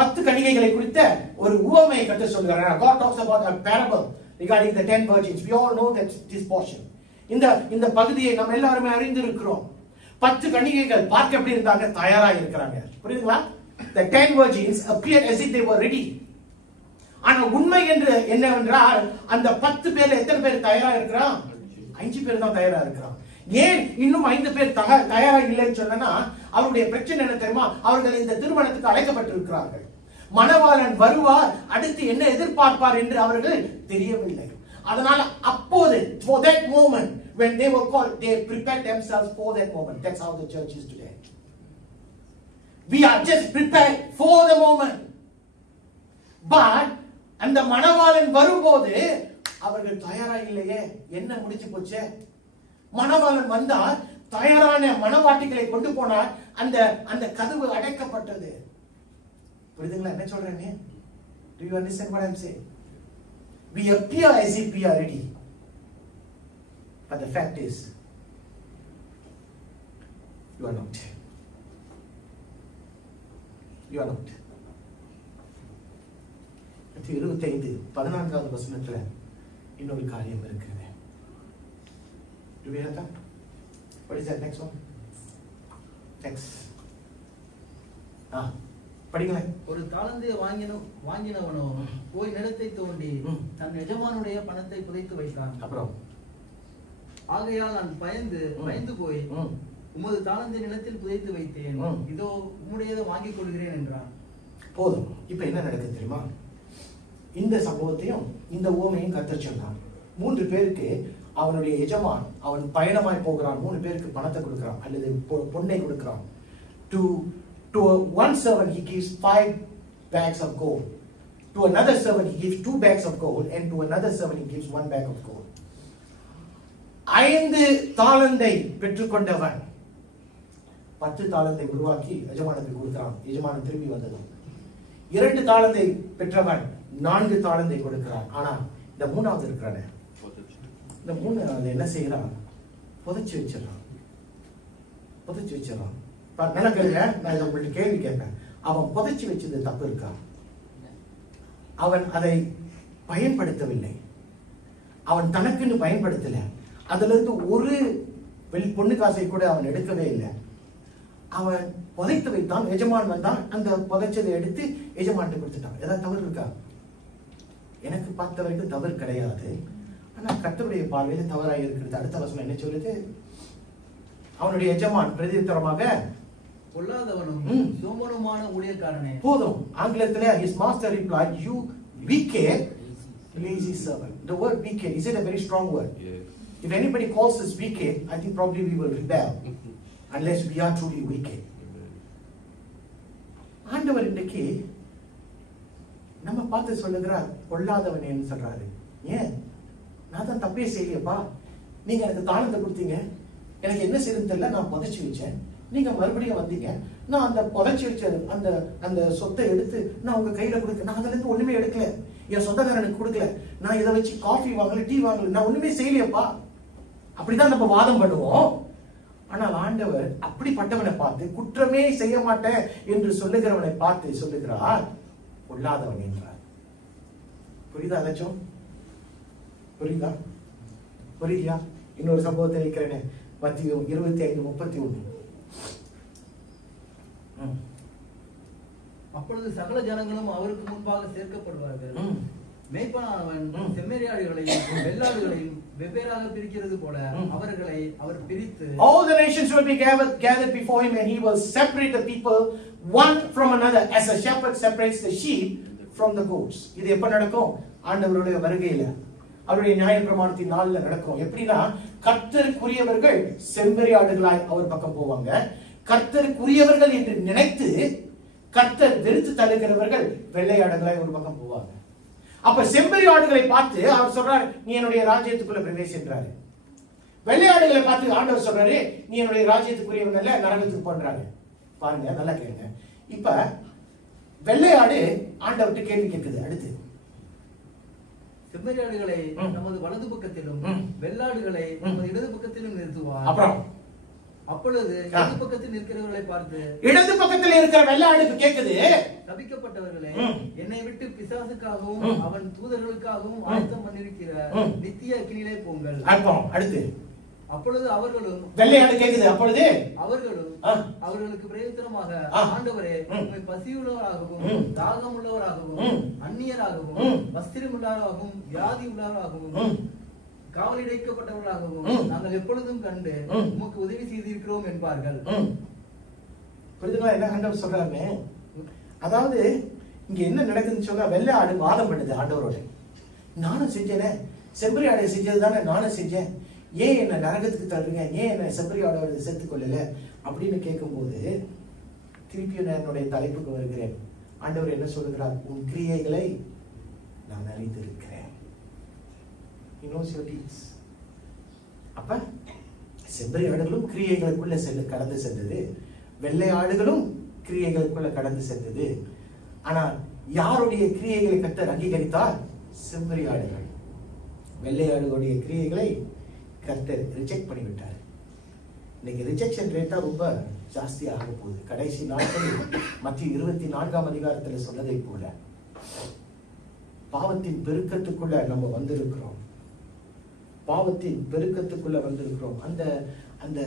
10 கன்னிகைகளை குறித்த ஒரு உவமையை கற்று சொல்கிறார். God talks about a parable regarding the 10 virgins. We all know that this portion. இந்த பகுதியை நம்ம எல்லாரும் அறிந்திருக்கிறோம். 10 கன்னிகைகள் பார்க்க எப்படி இருந்தாங்க? தயாரா இருக்கிறாங்க. புரியுதுங்களா? The 10 virgins appeared as if they were ready. ஆனா உண்மை என்று என்னவென்றால் அந்த 10 பேர்ல எத்தனை பேர் தயாரா இருக்கிறான்? 5 பேர் தான் தயாரா இருக்கிறான். ஏன் இன்னும் 5 பேர் தயாரா இல்லைன்னு சொன்னா அவருடைய பிரச்சனை என்ன தெரியுமா? அவர்கள் இந்த திருமணத்துக்கு அழைக்கப்பட்டிருக்கிறார்கள். மணவாளன் வருவார், அடுத்து என்ன எதிர்பார்ப்பார் என்று அவர்கள் தெரியவில்லை. அதனால அப்போது for that moment when they were called, they prepared themselves for that moment. That's how the church is today. We are just prepared for the moment. But அந்த மணவாளன் வரும்போது அவர்கள் தயாரா இல்லையே. என்ன முடிஞ்சு போச்சு? மணவாளன் வந்தார், தயாரான மணவாட்டிகளை கொண்டு போனார், அந்த கதவு அடைக்கப்பட்டது. புரியுதுங்களா என்ன சொல்றேன்னு? Do you understand what I'm saying? We appear as if we are ready, but the fact is you are not. You are not. 25:14 வசனத்துல இன்னொரு காரியம் இருக்கிறது. Do we have that? What is that next one? Next. படிங்களேன். ஒரு தாளந்தை வாங்கினவனோ போய் நிலத்தை தோண்டி தன் எஜமானுடைய பணத்தை புதைத்து வைத்தான். அப்புறம் ஆகையால் நான் பயந்து போய் உமது தாளந்தை நிலத்தில் புதைத்து வைத்தேன், இதோ உம்முடையதை வாங்கிக் கொள்கிறேன் என்றான். போதும். இப்ப என்ன நடக்குது தெரியுமா? இந்த சம்பவத்தையும் இந்த உவமையும் கர்த்தர் சொன்னார். 3 பேருக்கு அவனுடைய எஜமான் அவன் பயணமாய் போகிறான். 3 பேருக்கு பணத்தை கொடுக்கிறான் அல்லது பொன்னை கொடுக்கிறான். To one servant he gives 5 bags of gold. To another servant he gives 2 bags of gold, and to another servant he gives 1 bag of gold. 5 தாலந்தை பெற்றுக்கொண்டவன் 10 தாலந்தை உருவாக்கி எஜமானுக்கு கொடுக்கிறான். எஜமானன் திரும்பி வந்ததும் 2 தாலந்தை பெற்றவன் 4 தாலந்தை கொடுக்கிறான். ஆனா இந்த 3வது இருக்கிறானே, இந்த 3வது என்ன செய்யறான்? புதைச்சு வச்சிடறான். நல்லா கேளுங்க, நான் இதை உங்களுக்கு கேள்வி கேட்பேன். அவன் புதைச்சு வச்சது தப்பு இருக்கா? அவன் அதை பயன்படுத்தவில்லை. அவன் தனக்குன்னு பயன்படுத்தல. அதுல இருந்து ஒரு பொண்ணு காசை கூட அவன் எடுக்கவே இல்லை. அவன் புதைத்து வைத்தான். எஜமான் வந்தான், அந்த புதைச்சதை எடுத்து எஜமான்ட்டு கொடுத்துட்டான். ஏதாவது தவறு இருக்கா? எனக்கு பார்த்த வரைக்கும் தவறு கிடையாது. ஆனா கர்த்தருடைய பார்வையில தவறாக இருக்கிறது. அடுத்த வசனம் என்ன சொல்லுது? அவனுடைய எஜமான் பிரதியுத்தரமாக, பொல்லாதவனும் சோம்பனுமான ஊழியக்காரனே. போதும். ஆங்கிலத்துல his master replied, you wicked lazy servant. The word wicked, is it a very strong word? Yes. If anybody calls us wicked, I think probably we will rebel unless we are truly wicked. ஆண்டவர் இன்னைக்கு நம்ம பார்த்து சொல்லுகிறார், பொல்லாதவனேன்னு சொல்றாரு. ஏன்? நான் தான் தப்பே செய்யலையப்பா. நீங்க எனக்கு தாளத்தை கொடுத்தீங்க, எனக்கு என்ன செய்யறது தெரியல, நான் புதைச்சி வச்சேன். நீங்க மறுபடியும் வந்தீங்க, நான் அந்த புதைச்சி வச்ச அந்த அந்த சொத்தை எடுத்து நான் உங்க கையில கொடுக்க, நான் அதுல இருந்து ஒண்ணுமே எடுக்கல, என் சொந்தக்காரனுக்கு கொடுக்கல, நான் இதை வச்சு காஃபி வாங்கல, டீ வாங்கல, நான் ஒண்ணுமே செய்யலையப்பா. அப்படிதான் நம்ம வாதம் பண்ணுவோம். ஆனால் ஆண்டவர் அப்படிப்பட்டவனை பார்த்து குற்றமே செய்ய மாட்டேன் என்று சொல்லுகிறவனை பார்த்து சொல்லுகிறார், பொல்லாதவன் என்றார். புரியுதா அதாச்சும்? புரியுதா? புரியலையா? இன்னொரு சம்பவத்தை வைக்கிறேனே, மத்தேயு 25:31. அப்பொழுது சகல ஜனங்களும் அவருக்கு முன்பாக சேர்க்கப்படுவார்கள். மேய்ப்பனானவன் செம்மறியாடுகளையும் வெள்ளாடுகளையும் வெவ்வேறாக பிரிக்கிறது போல அவர்களை அவர் பிரித்து, all the nations will be gathered before him, and he will separate the people one from another as a shepherd separates the sheep from the goats. இது எப்ப நடக்கும்? ஆண்டவருடைய வருகையில, அவருடைய நியாயப்பிரமாணத்தின் நாள்ல நடக்கும். எப்படின்னா, கர்த்தருக்குரியவர்கள் செம்மறியாடுகளாய் அவர் பக்கம் போவாங்க. கர்த்தருக்குரியவர்கள் என்று நினைத்து கர்த்தர் வெறுத்து தள்ளுகிறவர்கள் வெள்ளையாடுகளாய் ஒரு பக்கம் போவாங்க. அப்ப செம்பரி ஆடுகளை பார்த்து அவர் சொல்றாரு, நீ என்னுடைய ராஜ்யத்துக்குள்ள பிரவேசின்றாரு. வெள்ளையாடுகளை பார்த்து ஆண்டவர் சொல்றாரு, நீ என்னுடைய ராஜ்யத்துக்குரியவங்க இல்ல, நரகத்துக்கு போன்றாங்க. பாருங்க, நல்லா கேளுங்க. இப்ப வெள்ளையாடு ஆண்டவர்கிட்ட கேள்வி கேட்குது. அடுத்து, செம்மறியாடுகளை நமது வலது பக்கத்திலும் வெள்ளாடுகளை நமது இடது பக்கத்திலும் நிறுத்துவார். அப்புறம் அப்பொழுது இடது பக்கத்தில் இருக்கிறவர்களை பார்த்து, இடது பக்கத்தில் இருக்கிற வெள்ளாடுக்கு கேக்குது, தபிக்கப்பட்டவர்களே, என்னை விட்டு பிசாசுக்காகவும் அவன் தூதர்களுக்காகவும் ஆயத்தம் பண்ணிருக்கிற நித்திய அக்கினியிலே போங்கள். அப்புறம் அடுத்து, அப்பொழுது அவர்களும், வெள்ளையாடு கேக்குது, அப்பொழுது அவர்களும் அவர்களுக்கு பிரயோஜனமாக, ஆண்டவரே, உம்மை பசியுள்ளவராகவும் தாகம் உள்ளவராகவும் அந்நியராகவும் வஸ்திரமுள்ளவராகவும் வியாதி உள்ளவராகவும் காவலிடைக்கப்பட்டவர்களாகவும் நாங்கள் எப்பொழுதும் கண்டு உமக்கு உதவி செய்திருக்கிறோம் என்பார்கள். புரியுதுங்களா என்ன ஆண்டவர் சொல்றாங்க? அதாவது இங்க என்ன நடக்குதுன்னு சொன்னா, வெள்ளை ஆடு வாதம் பண்ணுது ஆண்டவரோட. நானும் செஞ்சேனே, செம்பரி ஆடை செஞ்சதுதானே நானும் செஞ்சேன், ஏன் என்ன நரகத்துக்கு தள்ளுறீங்க, ஏன் என்ன செம்பரி ஆடை சேர்த்துக் கொள்ளல அப்படின்னு கேட்கும்போது, திருப்பியும் நான் என்னுடைய தலைப்புக்கு வருகிறேன். ஆண்டவர் என்ன சொல்லுகிறார்? உன் கிரியைகளை நான் அறிந்திருக்கிறேன். He knows your deeds. அப்ப செம்பரி ஆடுகளும் கிரியைகளுக்குள்ள கடந்து சென்றது, வெள்ளை ஆடுகளும் கிரியைகளுக்குள்ள கடந்து சென்றது. ஆனா யாருடைய கிரியைகளை கர்த்தர் அங்கீகரித்தார்? செம்பரி ஆடுகள். வெள்ளை ஆடுகளுடைய கிரியைகளை கர்த்தர் ரிஜெக்ட் பண்ணிவிட்டார். இன்னைக்கு ரிஜெக்ஷன் ரேட்டா ரொம்ப ஜாஸ்தியாக போகுது. கடைசி நாட்களில் மத்தேயு 24ஆம் அதிகாரத்துல சொன்னதை போல பாவத்தின் பெருக்கத்துக்குள்ள நம்ம வந்திருக்கிறோம். பாவத்தின் பெருக்கத்துக்குள்ள வந்திருக்கிறோம். அந்த அந்த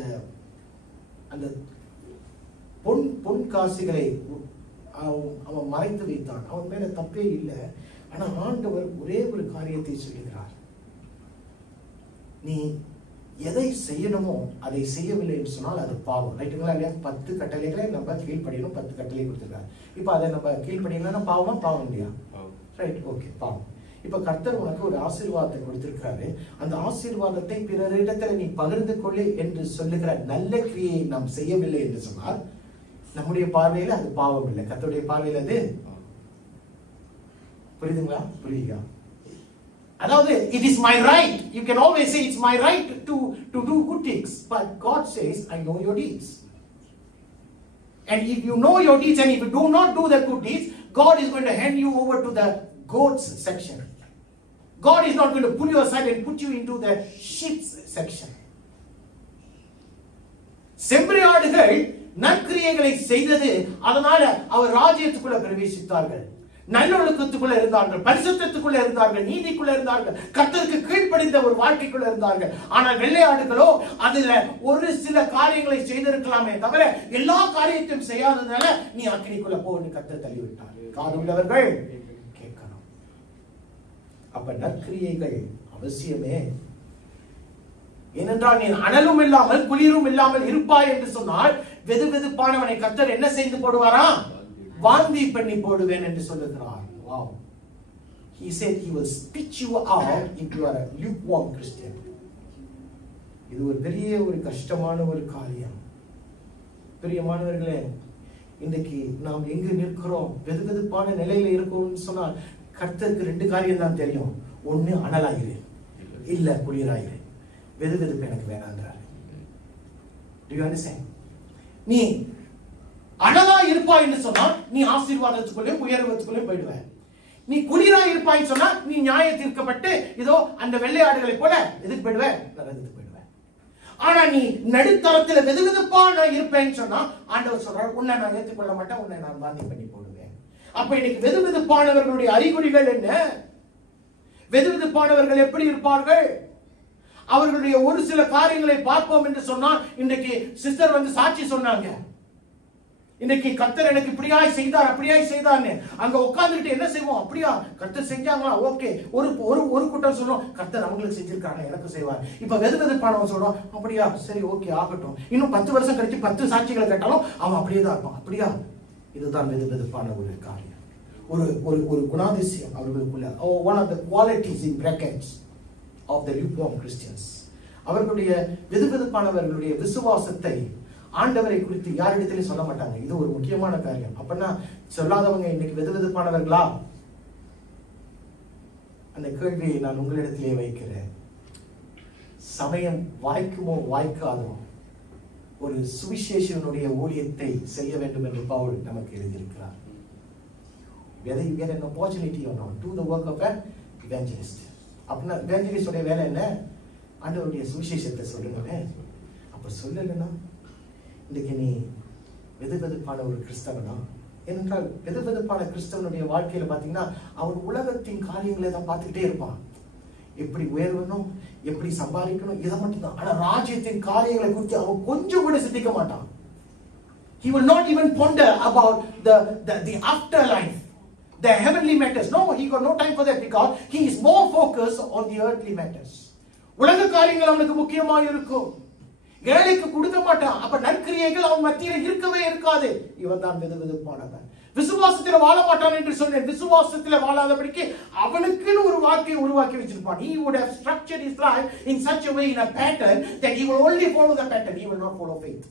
அந்த பொன் காசுகளை அவன் மறைத்து வைத்தான். அவன் மேல தப்பே இல்லை. ஆனா ஆண்டவர் ஒரே ஒரு காரியத்தை சொல்லுகிறார், நீ எதை செய்யணுமோ அதை செய்யவில்லை என்று சொன்னால் அது பாவம். ரைட்டுங்களா இல்லையா? 10 கட்டளைகளை நம்ம கீழ்ப்படியணும். 10 கட்டளை கொடுத்துருக்காரு. இப்ப அதை நம்ம கீழ்ப்படியலன்னா பாவமா? பாவம் இல்லையா? ரைட், ஓகே, பாவம். இப்ப கர்த்தர் உனக்கு ஒரு ஆசீர்வாதத்தை கொடுத்திருக்காரு. அந்த ஆசீர்வாதத்தை பிறரிடத்துல நீ பகிர்ந்து கொள்ளு என்று சொல்லுகிற நல்ல கிரியை நாம் செய்யவில்லை என்று சொன்னால் நம்முடைய பார்வையில அது பாவம் இல்லை, கர்த்தருடைய பார்வையில அது. புரியுதுங்களா? புரியுதா? அதாவது it is my right. You can always say it's my right to do good things, but God says I know your deeds. And if you know your deeds and if you do not do the good deeds, God is going to hand you over to the goats section. God is not going to pull you aside and put you into the sheep section. செம்பரியாடுகள் நற்கிரியைகளை செய்தது, அதனால அவர் ராஜ்யத்துக்குள்ள பிரவேசித்தார்கள், நல்லொழுக்கத்துக்குள்ள இருந்தார்கள், பரிசுத்தத்துக்குள்ள இருந்தார்கள், நீதிக்குள்ள இருந்தார்கள், கர்த்தருக்கு கீழ்ப்படிந்த ஒரு வாழ்க்கைக்குள்ள இருந்தார்கள். ஆனால் வெள்ளையாடுகளோ அதுல ஒரு சில காரியங்களை செய்திருக்கலாமே தவிர எல்லா காரியத்தையும் செய்யாததால நீ அக்கினிக்குள்ள போன்னு கர்த்தர் தள்ளிவிட்டார். காது உள்ளவர்கள் கேட்கணும். அப்ப நற்கிரியைகள் அவசியமே. ஏனென்றால் நீ அனலும் இல்லாமல் குளிரும் இல்லாமல் இருப்பாய் என்று சொன்னால் வெது வெதுப்பானவனை கர்த்தர் என்ன செய்து போடுவாரா? வாந்தி பண்ணி போடுவேன் என்று சொல்லுகிறார். Wow. He said he will spit you out if you are a lukewarm Christian. இது ஒரு பெரிய ஒரு கஷ்டமான ஒரு காரியம். பிரியமானவர்களே, இன்னைக்கு நாம் எங்கு நிற்கிறோம்? வெதுவெதுப்பான நிலையில இருக்கோம்னு சொன்னால் கர்த்தருக்கு 2 காரியம் தான் தெரியும். ஒண்ணு அனலாயிரு, இல்ல குளிராயிரு. வெதுவெதுப்பு எனக்கு வேணான்றாரு. Do you understand? நீ அனலா இருப்பாய் என்று சொன்னா நீ ஆசீர்வாதத்துக்குள்ளே உயர்வத்துக்குள்ளே போயிடுவ. நீ குளிரா இருப்பாய்ன்னு சொன்னா நீ நியாய தீர்க்கப்பட்டு இதோ அந்த வெள்ளை ஆடுகளை போல எதுக்கு போயிடுவ? நரகத்துக்கு போயிடுவ. ஆனா நீ நடுத்தரத்துல வெதுவெதுப்பா நான் இருப்பேன்னு சொன்னா ஆண்டவர் சொல்றார், உன்னை நான் ஏற்றுக்கொள்ள மாட்டேன், உன்னை நான் பாந்தி பண்ணி போடுவேன். அப்ப இன்னைக்கு வெதுவெதுப்பானவர்களுடைய அறிகுறிகள் என்ன? வெதுவெதுப்பானவர்கள் எப்படி இருப்பார்கள்? அவர்களுடைய ஒரு சில காரியங்களை பார்ப்போம் என்று சொன்னா, இன்றைக்கு சிஸ்டர் வந்து சாட்சி சொன்னாங்க, இன்னைக்கு கர்த்தர் எனக்கு இப்படியாய் செய்தார் அப்படியாய் செய்தார்னு. அங்க உட்கார்ந்துட்டு என்ன செய்வோம்? அப்படியா கர்த்தர் செஞ்சாங்களா? ஓகே. ஒரு ஒரு ஒரு கூட்டம் சொல்லும், கர்த்தர் அவங்களுக்கு செஞ்சிருக்காங்க எனக்கு செய்வார். இப்ப வெதுவெதுப்பானவன் சொல்றோம், அப்படியா சரி ஓகே ஆகட்டும். இன்னும் 10 வருஷம் கழிச்சு 10 சாட்சிகளை கேட்டாலும் அவன் அப்படியே தான் இருப்பான். அப்படியா? இதுதான் வெதுவெதுப்பான ஒரு காரியம், ஒரு ஒரு ஒரு குணாதிசயம் அவர்களுக்குள்ள. One of the qualities in brackets of the lukewarm Christians. அவர்களுடைய வெதுவெதுப்பானவர்களுடைய விசுவாசத்தை ஆண்டவரை குறித்து யாரிடத்திலும் சொல்ல மாட்டாங்க. இது ஒரு முக்கியமான காரியம். அப்படின்னா சொல்லாதவங்க இன்னைக்கு வெதுவெதுப்பானவர்களா? அந்த கேள்வியை நான் உங்களிடத்திலே வைக்கிறேன். சமயம் வாய்க்குமோ வாய்க்காதோ ஒரு சுவிசேஷனுடைய ஊழியத்தை செய்ய வேண்டும் என்று பவுல் நமக்கு எழுதியிருக்கிறார். Whether you get an opportunity or not, do the work of an evangelist. அப்படின்னா evangelist உடைய வேலை என்ன? ஆண்டவருடைய சுவிசேஷத்தை சொல்லணுமே. அப்ப சொல்லலைன்னா இன்னைக்கு நீ வெதுவெதுப்பான ஒரு கிறிஸ்தவனா? ஏனென்றால் வெதுவெதுப்பான கிறிஸ்தவனுடைய வாழ்க்கையில பாத்தீங்கன்னா அவன் உலகத்தின் காரியங்களை தான் பார்த்துக்கிட்டே இருப்பான். எப்படி உயர்வணும், எப்படி சம்பாதிக்கணும், இதை மட்டும்தான். ஆனா ராஜ்யத்தின் காரியங்களை குறித்து அவன் கொஞ்சம் கூட சிந்திக்க மாட்டான். He will not even ponder about the afterlife, the heavenly matters. No, he got no time for that because he is more focused on the earthly matters. உலக காரியங்கள் அவனுக்கு முக்கியமாக இருக்கும். ஏழைக்கு கொடுக்க மாட்டான். அப்ப நற்கிரியைகள் அவன் மத்தியில் இருக்கவே இருக்காது. இவன் தான் வெதுவெதுப்பானவன். விசுவாசத்தில் வாழ மாட்டான் என்று சொன்னேன். விசுவாசத்தில் வாழாதபடிக்கு அவனுக்குன்னு ஒரு வாழ்க்கையை உருவாக்கி வச்சிருப்பான். He would have structured his life in such a way, in a pattern, that he will only follow the pattern. He will not follow faith.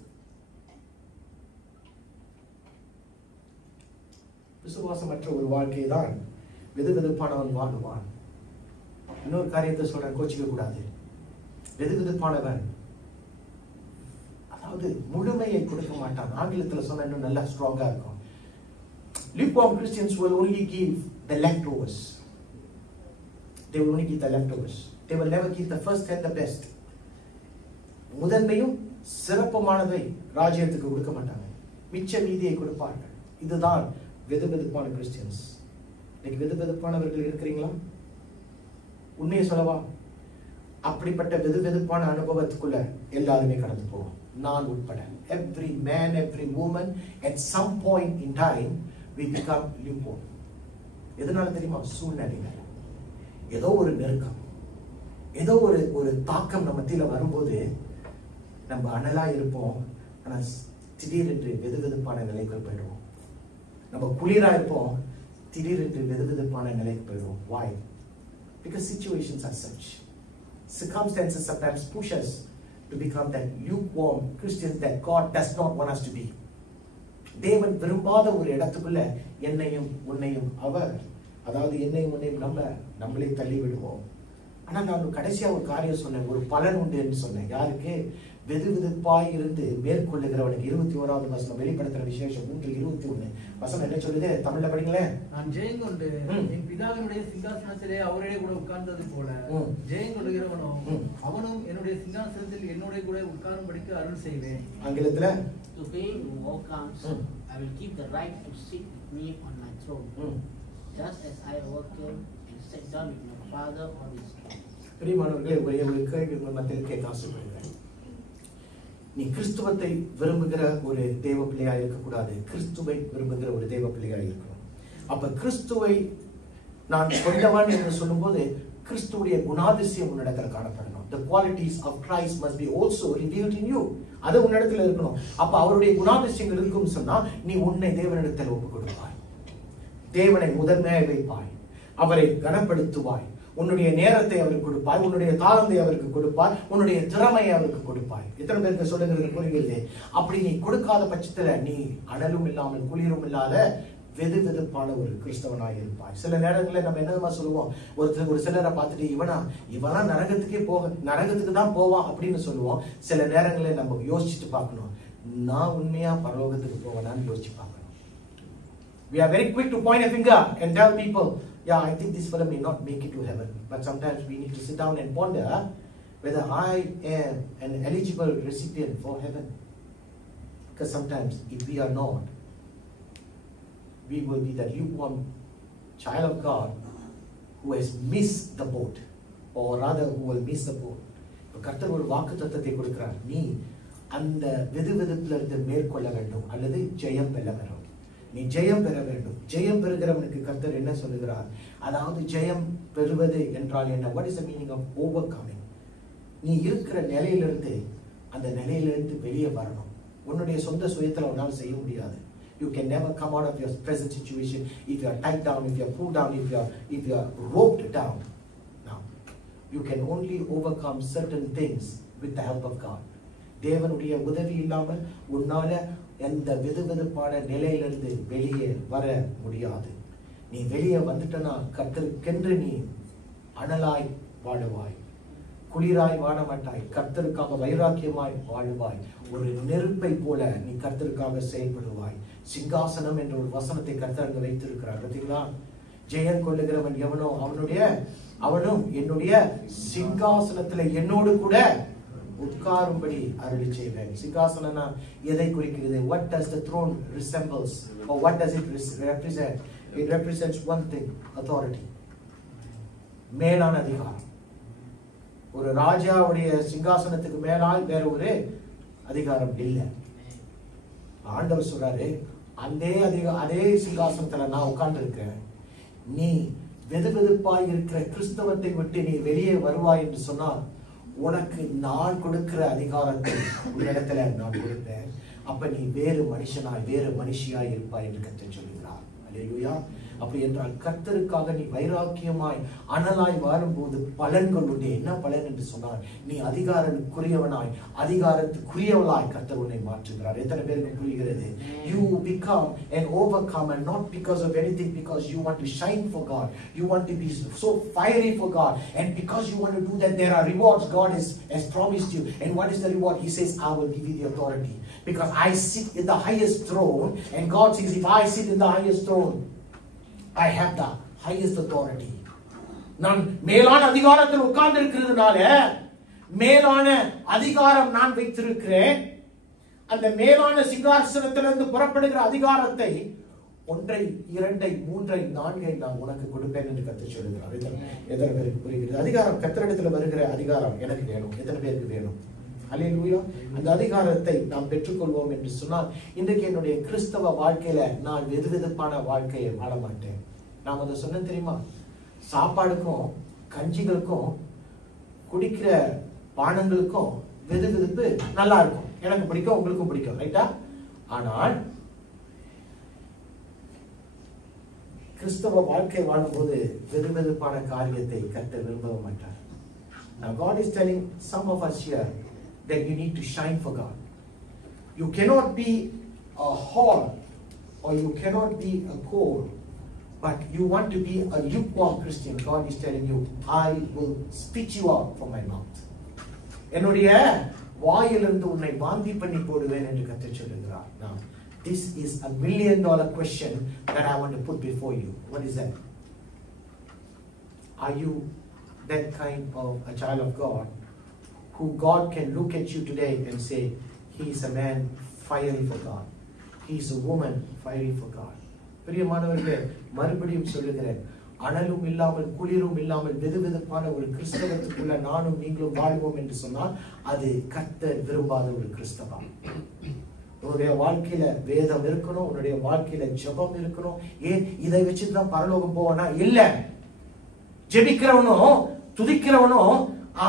விசுவாசமற்ற ஒரு வாழ்க்கையை தான் வெதுவெதுப்பானவன் வாழ்வான். இன்னொரு காரியத்தை சொல்றேன், கோச்சிக்க கூடாது. வெதுவெதுப்பானவன் அதாவது முழுமையை கொடுக்க மாட்டான். ஆங்கிலத்துல சொன்னா இன்னும் நல்லா ஸ்ட்ராங்கா இருக்கும். Lukewarm Christians will only give the leftovers. They will only give the leftovers. They will never give the first and the best. முதன்மையும் சிறப்புமானதை ராஜ்யத்துக்கு கொடுக்க மாட்டாங்க. மிச்ச மீதியை கொடுப்பார்கள். இதுதான் வெதுவெதுப்பான கிறிஸ்டியன்ஸ். இன்னைக்கு வெதுவெதுப்பானவர்கள் இருக்கிறீங்களா? உண்மையை சொல்லவா? அப்படிப்பட்ட வெதுவெதுப்பான அனுபவத்துக்குள்ள எல்லாருமே கடந்து போவோம், நான் உட்பட. Every man, every woman at some point in time we become lukewarm. எதனால தெரியுமா? சூழ்நிலைகள், ஏதோ ஒரு நெருக்கம், ஏதோ ஒரு தாக்கம் நம்ம மத்தியில வரும்போது நம்ம அனலா இருப்போம். ஆனா திடீரென்று வெதுவெதுப்பான நிலைக்கு போயிடுவோம். நம்ம குளிரா இருப்போம், திடீரென்று வெதுவெதுப்பான நிலைக்கு போயிடுவோம். Why? Because situations are such. Circumstances sometimes push us to become that lukewarm Christians that God does not want us to be. தேவன் விரும்பாத ஒரு இடத்துக்குள்ள என்னையும் உன்னையும் அவர், அதாவது என்னையும் உன்னையும் நம்மளே தள்ளி விடுவோம். ஆனா நான் கடைசியா ஒரு காரியம் சொன்னேன், ஒரு பலன் உண்டு என்று சொன்னேன். யாருக்கு? வெதுவெதுப்பாய் இருந்து மேற்கொள்ளுகிறவனுக்கு. 21வது வசனம், வெளிப்படுத்துற விசேஷம் 3:21 வசனம் என்ன சொல்லுது? தமிழ்ல படிங்களேன். நான் ஜெயங்கொண்டு என் பிதாவினுடைய சிங்காசனத்திலே அவரே கூட உட்கார்ந்தது போல ஜெயங்கொள்ளுகிறவனோ அவனும் என்னுடைய சிங்காசனத்தில் என்னோட கூட உட்காரும்படிக்கு அருள் செய்வேன். ஆங்கிலத்துல, to him who overcomes I will give the right to sit with me on my throne, just as I overcame and sat down with my Father on his throne. பிரியமானவர்களே, ஒரே ஒரு கேள்வி உங்கள் மத்தியில் கேட்க ஆசைப்படுகிறேன். நீ கிறிஸ்துவத்தை விரும்புகிற ஒரு தேவ பிள்ளையா இருக்கக்கூடாது, கிறிஸ்துவை விரும்புகிற ஒரு தேவ பிள்ளையா இருக்கணும். அப்ப கிறிஸ்துவை நான் கொண்டவன் என்று சொல்லும் போது கிறிஸ்துவுடைய குணாதிசயம் உன்னிடத்தில் காணப்படணும். The qualities of Christ must be also revealed in you. அது உன்னிடத்தில் இருக்கணும். அப்ப அவருடைய குணாதிசயங்கள் இருக்கும் சொன்னா நீ உன்னை தேவனிடத்தில் ஒப்புக் கொடுப்பாய், தேவனை முதன்மையாக வைப்பாய், அவரை கனப்படுத்துவாய், உன்னுடைய நேரத்தை அவருக்கு கொடுப்பாய், உன்னுடைய தாளந்தை அவருக்கு கொடுப்பாய், உன்னுடைய திறமையை அவருக்கு கொடுப்பாய். எத்தனை பேருக்கு சொல்லுங்கிறது புரிகிறது? அப்படி நீ கொடுக்காத பட்சத்துல நீ அனலும் இல்லாமல் குளிரும் இல்லாத வெது வெதுப்பான ஒரு கிறிஸ்தவனாய் இருப்பாய். சில நேரங்களில் நம்ம என்னமா சொல்லுவோம், ஒரு சிலரை பார்த்துட்டு இவனா நரகத்துக்கு தான் போவான் அப்படின்னு சொல்லுவோம். சில நேரங்களில் நம்ம யோசிச்சுட்டு பார்க்கணும், நான் உண்மையா பரலோகத்துக்கு போவேனான்னு யோசிச்சு பார்க்கணும். We are very quick to point a finger and tell people, yeah, I think this fellow may not make it to heaven. But sometimes we need to sit down and ponder whether I am an eligible recipient for heaven. Because sometimes if we are not, we will be that lukewarm child of God who has missed the boat, or rather who will miss the boat. கர்த்தர் ஒரு வாக்குத்தத்தத்தை கொடுக்கிறார், நீ அந்த வெதுவெதுப்புல இருந்து மேற்கொள்ள வேண்டும் அல்லது ஜெயம் பெற வேண்டும். நீ ஜெயம் பெற வேண்டும். ஜெயம் பெறுகிறவனுக்கு கர்த்தர் என்ன சொல்லுகிறார்? அதாவது ஜெயம் பெறுவது என்றால் என்ன? What is the meaning of overcoming? நீ இருக்கிற நிலையிலிருந்து அந்த நிலையிலிருந்து வெளியே வரணும். உன்னுடைய சொந்த சுயத்துல உன்னால் செய்ய முடியாது. You can never come out of your present situation if you are tied down, if you are pulled down, if you are roped down. Now, you can only overcome certain things with the help of God. தேவனுடைய உதவி இல்லாமல் உன்னால எந்த வெதுவெதுப்பான நிலையிலிருந்து வெளியே வர முடியாது. நீ வெளியே வந்துட்டனா கர்த்தருக்கென்று நீ அனலாய் வாழுவாய், குளிராய் வாழ மாட்டாய், கர்த்தருக்காக வைராக்கியமாய் வாழுவாய். ஒரு நெருப்பை போல நீ கர்த்தருக்காக செயல்படுவாய். சிங்காசனம் என்ற ஒரு வசனத்தை கர்த்தர் அங்க வைத்திருக்கிறார். பார்த்தீங்களா? ஜெயம் கொள்ளுகிறவன் எவனோ அவனும் என்னுடைய சிங்காசனத்துல என்னோடு கூட உட்காரும்படி அருளி செய்வேன். சிங்காசனம் எதை குறிக்கிறது? What does the throne resembles, or what does it represent? It represents one thing, authority. மேலான அதிகாரம். ஒரு ராஜாவுடைய சிங்காசனத்துக்கு மேலால் வேற ஒரு அதிகாரம் இல்லை. ஆண்டவர் சொல்றாரு, அதே சிங்காசனத்துல நான் உட்கார்ந்து இருக்கேன். நீ வெதுவெதுப்பாய் இருக்கிற கிறிஸ்தவத்தை விட்டு நீ வெளியே வருவாய் என்று சொன்னால் உனக்கு நான் கொடுக்கிற அதிகாரத்தை உன்னிடத்துல நான் கொடுப்பேன். அப்ப நீ வேறு மனுஷனாய் வேறு மனுஷியாய் இருப்பாய் என்று கர்த்தர் சொல்கிறார். அல்லேலூயா. அப்படி என்றால் கர்த்தருக்காக நீ வைராக்கியமாய் அனலாய் வாழும்போது பலன்கள் உண்டு. என்ன பலன் என்று சொன்னால், நீ அதிகாரத்துக்குரியவனாய் அதிகாரத்துக்குரியவளாய் கர்த்தர் உன்னை மாற்றுகிறார். எத்தனை பேருக்கு புரிகிறது? You become an overcomer not because of anything, because you want to shine for God, you want to be so fiery for God, and because you want to do that, there are rewards God has promised you. And what is the reward? He says, I will give you the authority, because I sit in the highest throne. And God says, if I sit in the highest throne, I have the highest authority. நான் மேலான அதிகாரத்தில் உட்கார்ந்து இருக்கிறதுனால மேலான அதிகாரம் நான் வைத்திருக்கிறேன். அந்த மேலான சிங்காசனத்திலிருந்து புறப்படுகிற அதிகாரத்தை 1, 2, 3, 4 நான் உனக்கு கொடுப்பேன் என்று கர்த்தர் சொல்கிறார். எத்தனை பேருக்கு புரிகிறது? அதிகாரம் கர்த்தரிடத்துல வருகிற அதிகாரம் எனக்கு வேணும். எத்தனை பேருக்கு வேணும்? அல்லேலூயா. அந்த அதிகாரத்தை நாம் பெற்றுக்கொள்வோம் என்று சொன்னால், இன்றைக்கு என்னுடைய கிறிஸ்தவ வாழ்க்கையில நான் வெதுவெதுப்பான வாழ்க்கையை வாழ மாட்டேன். நாம் அதை சொன்ன தெரியுமா? சாப்பாடுக்கும் கஞ்சிகளுக்கும் குடிக்கிற பானங்களுக்கும் வெதுவெதுப்பு நல்லா இருக்கும். எனக்கு பிடிக்கும், உங்களுக்கும் பிடிக்கும், ரைட்டா? ஆனால் கிறிஸ்தவ வாழ்க்கை வாழும்போது வெதுவெதுப்பான காரியத்தை கர்த்தர் விரும்ப மாட்டார். Now God is telling some of us here that you need to shine for God. You cannot be a hot or you cannot be a cold, but you want to be a lukewarm Christian. God is telling you, I will spit you out from my mouth. என்னுடைய வாயிலிருந்து உன்னை வாந்தி பண்ணி போடுவேன் என்று கர்த்தர் சொல்கிறார். Now this is a $1 million question that I want to put before you. What is that? Are you that kind of a child of God who God can look at you today and say, he is a man fiery for God, he is a woman fiery for God? பிரியமானவர்களே, மறுபடியும் சொல்லுகிறேன், அனலும் இல்லாமல் குளிரும் இல்லாமல் வெதுவெதுப்பான ஒரு கிறிஸ்தவத்துக்குள்ள நானும் நீங்களும் வாழ்வோம் என்று சொன்னால் அது கர்த்தர் விரும்பாத ஒரு கிறிஸ்தவம். உன்னுடைய வாழ்க்கையில வேதம் இருக்கணும், உன்னுடைய வாழ்க்கையில ஜெபம் இருக்கணும். ஏன் இதை வச்சுதான் பரலோகம் போவானா? இல்ல. ஜெபிக்கிறவனும் துதிக்கிறவனும்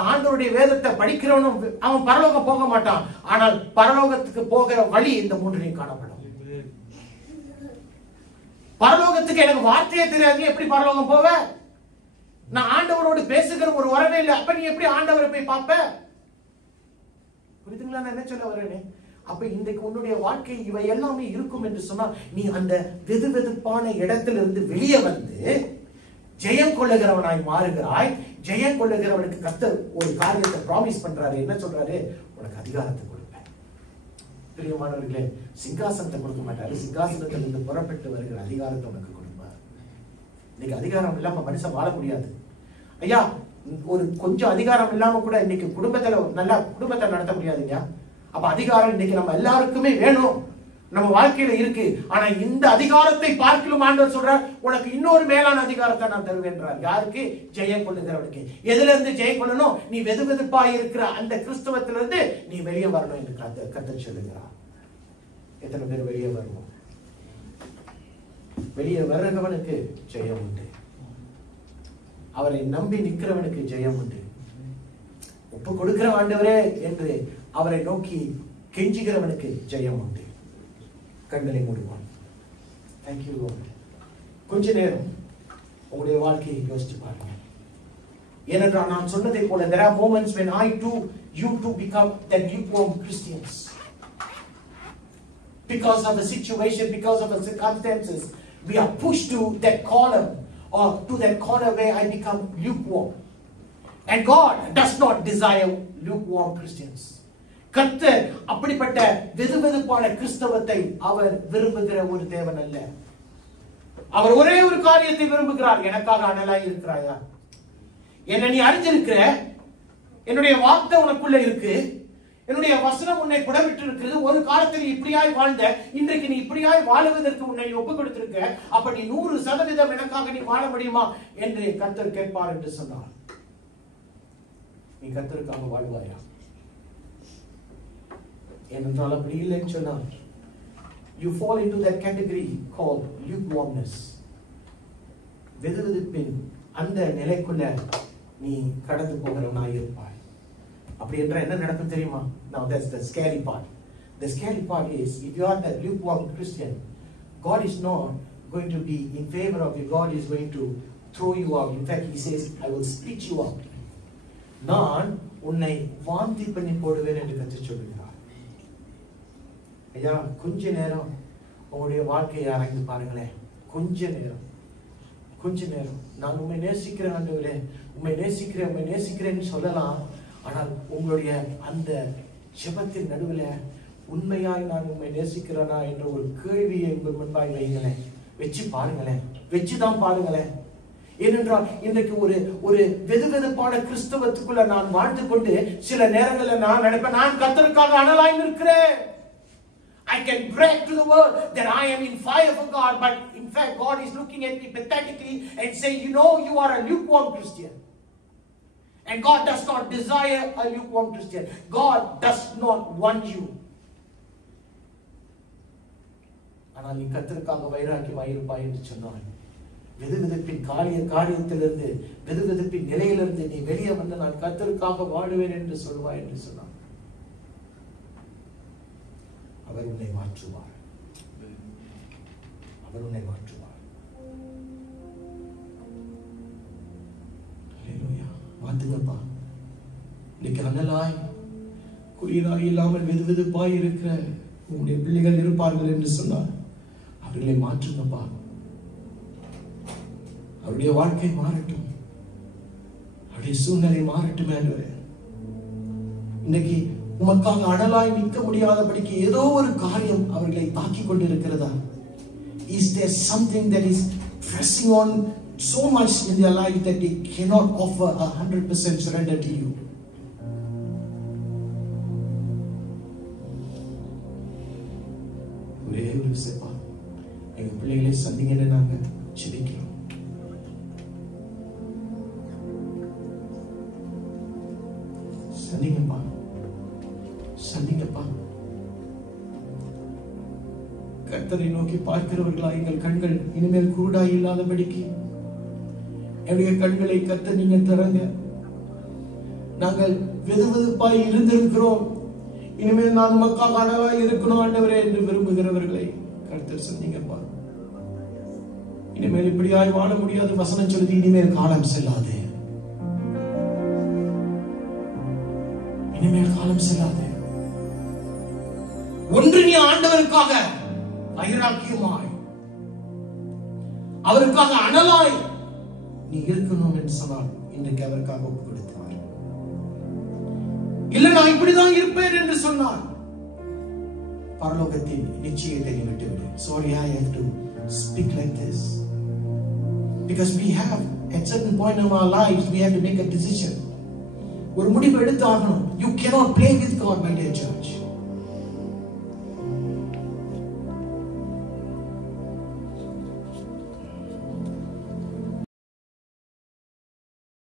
ஆண்டவருடைய வேதத்தை படிக்கிறவனும் அவன் பரலோகம் போக மாட்டான். ஆனால் பரலோகத்துக்கு போகிற வழி இந்த மூன்றையும் காணப்படும். பரலோகத்துக்கு எனக்கு வார்த்தையே தெரியாது, எப்படி பரலோகம் போவ? நான் ஆண்டவரோடு பேசுகிற ஒரு உறவே இல்லை, அப்ப நீ எப்படி ஆண்டவரை போய் பார்ப்ப? புரியுதுங்களா நான் என்ன சொல்ல வரேன்னு? அப்ப இன்றைக்கு உன்னுடைய வாழ்க்கை இவை எல்லாமே இருக்கும் என்று சொன்னா, நீ அந்த வெதுவெதுப்பான இடத்திலிருந்து வெளியே வந்து ஜெயம் கொள்ளுகிறவனாய் மாறுகிறாய். ஜெயம் கொள்ளுகிறவனுக்கு கர்த்தர் ஒரு காரியத்தை ப்ராமிஸ் பண்றாரு. என்ன சொல்றாரு? உனக்கு அதிகாரத்தை கொடுப்பேன். பிரியமானவர்களே, சிங்காசனத்தை கொடுக்க மாட்டாரு, சிங்காசனத்திலிருந்து புறப்பட்டு வருகிற அதிகாரத்தை உனக்கு கொடுப்பார். இன்னைக்கு அதிகாரம் இல்லாம மனுஷன் வாழ முடியாது. ஐயா, ஒரு கொஞ்சம் அதிகாரம் இல்லாம கூட இன்னைக்கு குடும்பத்துல நல்லா குடும்பத்தை நடத்த முடியாதுங்க. அப்ப அதிகாரம் இன்னைக்கு நம்ம எல்லாருக்குமே வேணும், நம்ம வாழ்க்கையில இருக்கு. ஆனா இந்த அதிகாரத்தை பார்க்கலும் ஆண்டவர் சொல்றார், உனக்கு இன்னொரு மேலான அதிகாரத்தை நான் தருவேன்றார். யாருக்கு? ஜெயம் கொள்ளுகிறவனுக்கு. எதுல இருந்து ஜெயம் கொள்ளணும்? நீ வெதுவெதுப்பாய் இருக்கிற அந்த கிறிஸ்தவத்திலிருந்து நீ வெளியே வரணும் என்று கர்த்தர் சொல்லுகிறார். எத்தனை பேர் வெளியே வருவோம்? வெளியே வருகிறவனுக்கு ஜெயம் உண்டு. அவரை நம்பி நிற்கிறவனுக்கு ஜெயம் உண்டு. ஒப்பு கொடுக்கிற ஆண்டவரே என்று அவரை நோக்கி கெஞ்சுகிறவனுக்கு ஜெயம் உண்டு. கண்களை மூடுவான். Thank you Lord. கொஞ்ச நேரம் உங்களுடைய வாழ்க்கையை யோசிச்சு பாருங்க. ஏனென்றால் நான் சொன்னதை போல, there are moments when I too, you too become that lukewarm Christians. Because of the situation, because of the circumstances, we are pushed to that corner, or to that corner where I become lukewarm. And God does not desire lukewarm Christians. கர்த்தர் அப்படிப்பட்ட வெதுவெதுப்பான கிறிஸ்தவத்தை அவர் விரும்புகிற ஒரு தேவன் அல்ல. அவர் ஒரே ஒரு காரியத்தை விரும்புகிறார். எனக்காக அனலாய் இருக்கிறாயா? என்ன நீ அறிஞ்சிருக்கிற? என்னுடைய வார்த்தை உனக்குள்ள இருக்கு, என்னுடைய வசனம் உன்னை புடமிட்டு இருக்குது. ஒரு காலத்தில் இப்படியாய் வாழ்ந்த, இன்றைக்கு நீ இப்படியாய் வாழுவதற்கு உன்னை ஒப்பு கொடுத்திருக்க. அப்ப நீ 100% எனக்காக நீ வாழ முடியுமா என்று கர்த்தர் கேட்பார் என்று சொன்னார். நீ கர்த்தருக்காக வாழ்வாயா? ஏனென்றால் அப்படி இல்லைன்னு சொன்னால், you fall into that category called lukewarmness. வெதுவெதுப்பின் அந்த நிலைக்குள்ள நீ கடந்து போகிறவனாய் இருப்பாய். அப்படி என்றால் என்ன நடக்கும் தெரியுமா? Now that's the scary part. The scary part is, if you are a lukewarm Christian, God is not going to be in favor of you. God is going to throw you out. In fact, He says, I will spit you out. நான் உன்னை வாந்தி பண்ணி போடுவேன் என்று கர்த்தர் சொல்கிறார். ஐயா, கொஞ்ச நேரம் உங்களுடைய வாழ்க்கையை ஆராய்ந்து பாருங்களேன். கொஞ்ச நேரம். நான் உண்மை நேசிக்கிறேன் ஆண்டவரே, உண்மை நேசிக்கிறேன்னு சொல்லலாம். ஆனால் உங்களுடைய அந்த ஜெபத்தின் நடுவில் உண்மையாய் நான் உண்மை நேசிக்கிறேனா என்ற ஒரு கேள்வியை உங்கள் முன்பாய் வைங்களேன். வச்சுதான் பாருங்களேன். ஏனென்றால் இன்றைக்கு ஒரு வெதுவெதுப்பான கிறிஸ்தவத்துக்குள்ள நான் வாழ்ந்து கொண்டு சில நேரங்களில் நான் நினைப்பேன், நான் கர்த்தருக்காக அனலாய் நிற்கிறேன். I can brag to the world that I am in fire for God, but in fact God is looking at me pathetically and saying, you know, you are a lukewarm Christian. And God does not desire a lukewarm Christian. God does not want you. ஆனால் நீ கர்த்தருக்காக வைராக்கியமாய் இருப்பாய் என்று சொன்னான். வெதுவெதுப்பின் காரியத்திலிருந்து, வெதுவெதுப்பின் நிலையிலிருந்து நீ வெளியே வந்து நான் கர்த்தருக்காக வாழுவேன் என்று சொல்வாய் என்று சொன்னான். அவர் உன்னை மாற்றுவார். மாத்துங்கப்பா. இன்னைக்கு அனலாய் குளிராய் இல்லாமல் வெதுவெதுப்பாய் இருக்கிற உங்களுடைய பிள்ளைகள் இருப்பார்கள் என்று சொன்னார். அவர்களை மாற்றுங்கப்பா. அவருடைய வாழ்க்கை மாறட்டும், அவருடைய சூழ்நிலை மாறட்டும். இன்னைக்கு உமக்காக அனலாய் நிற்க முடியாதபடிக்கு ஏதோ ஒரு காரியம் அவர்களை தாக்கிக் கொண்டிருக்கிறதா? Is there something that is pressing on so much in their life that they cannot offer 100% surrender to you? ஒரே ஒரு விஷயப்பா, எங்க பிள்ளைகளை சந்திங்கன்னு நாங்க ஜெபிக்கிறோம். சந்திங்கப்பா. கர்த்தரை நோக்கி பார்க்கிறவர்களா எங்கள் கண்கள் இனிமேல் குருடாய் இல்லாதபடிக்கு என்னுடைய கண்களை கர்த்தர் நீங்க தரங்க. நாங்கள் வெதுவெதுப்பாய் இருந்திருக்கிறோம், இனிமேல் நான் உமக்காக அனலாய் இருக்கணும் ஆண்டவரே என்று விரும்புகிறவர்களை கர்த்தர் சந்திங்கப்பா. இனிமேல் இப்படியாய் வாழ முடியாது. வசனம் சொல்லுது, இனிமேல் காலம் செல்லாது, இனிமேல் காலம் செல்லாது. ஒன்று நீ ஆண்டவருக்காக வைராக்கியமாய், அவருக்காக அனலாய் நீ இருக்கணும் என்று சொன்னால் இன்றைக்கு அவருக்காக ஒப்பு கொடுத்தார். இல்ல நான் இப்படிதான் இருப்பேன் என்று சொன்னார், பரலோகத்தின் நிச்சயத்தை நீ விட்டுவிடு. Sorry, I have to speak like this because we have at certain point in our lives we have to make a decision. ஒரு முடிவு எடுத்து ஆகணும். You cannot play with God, my dear church.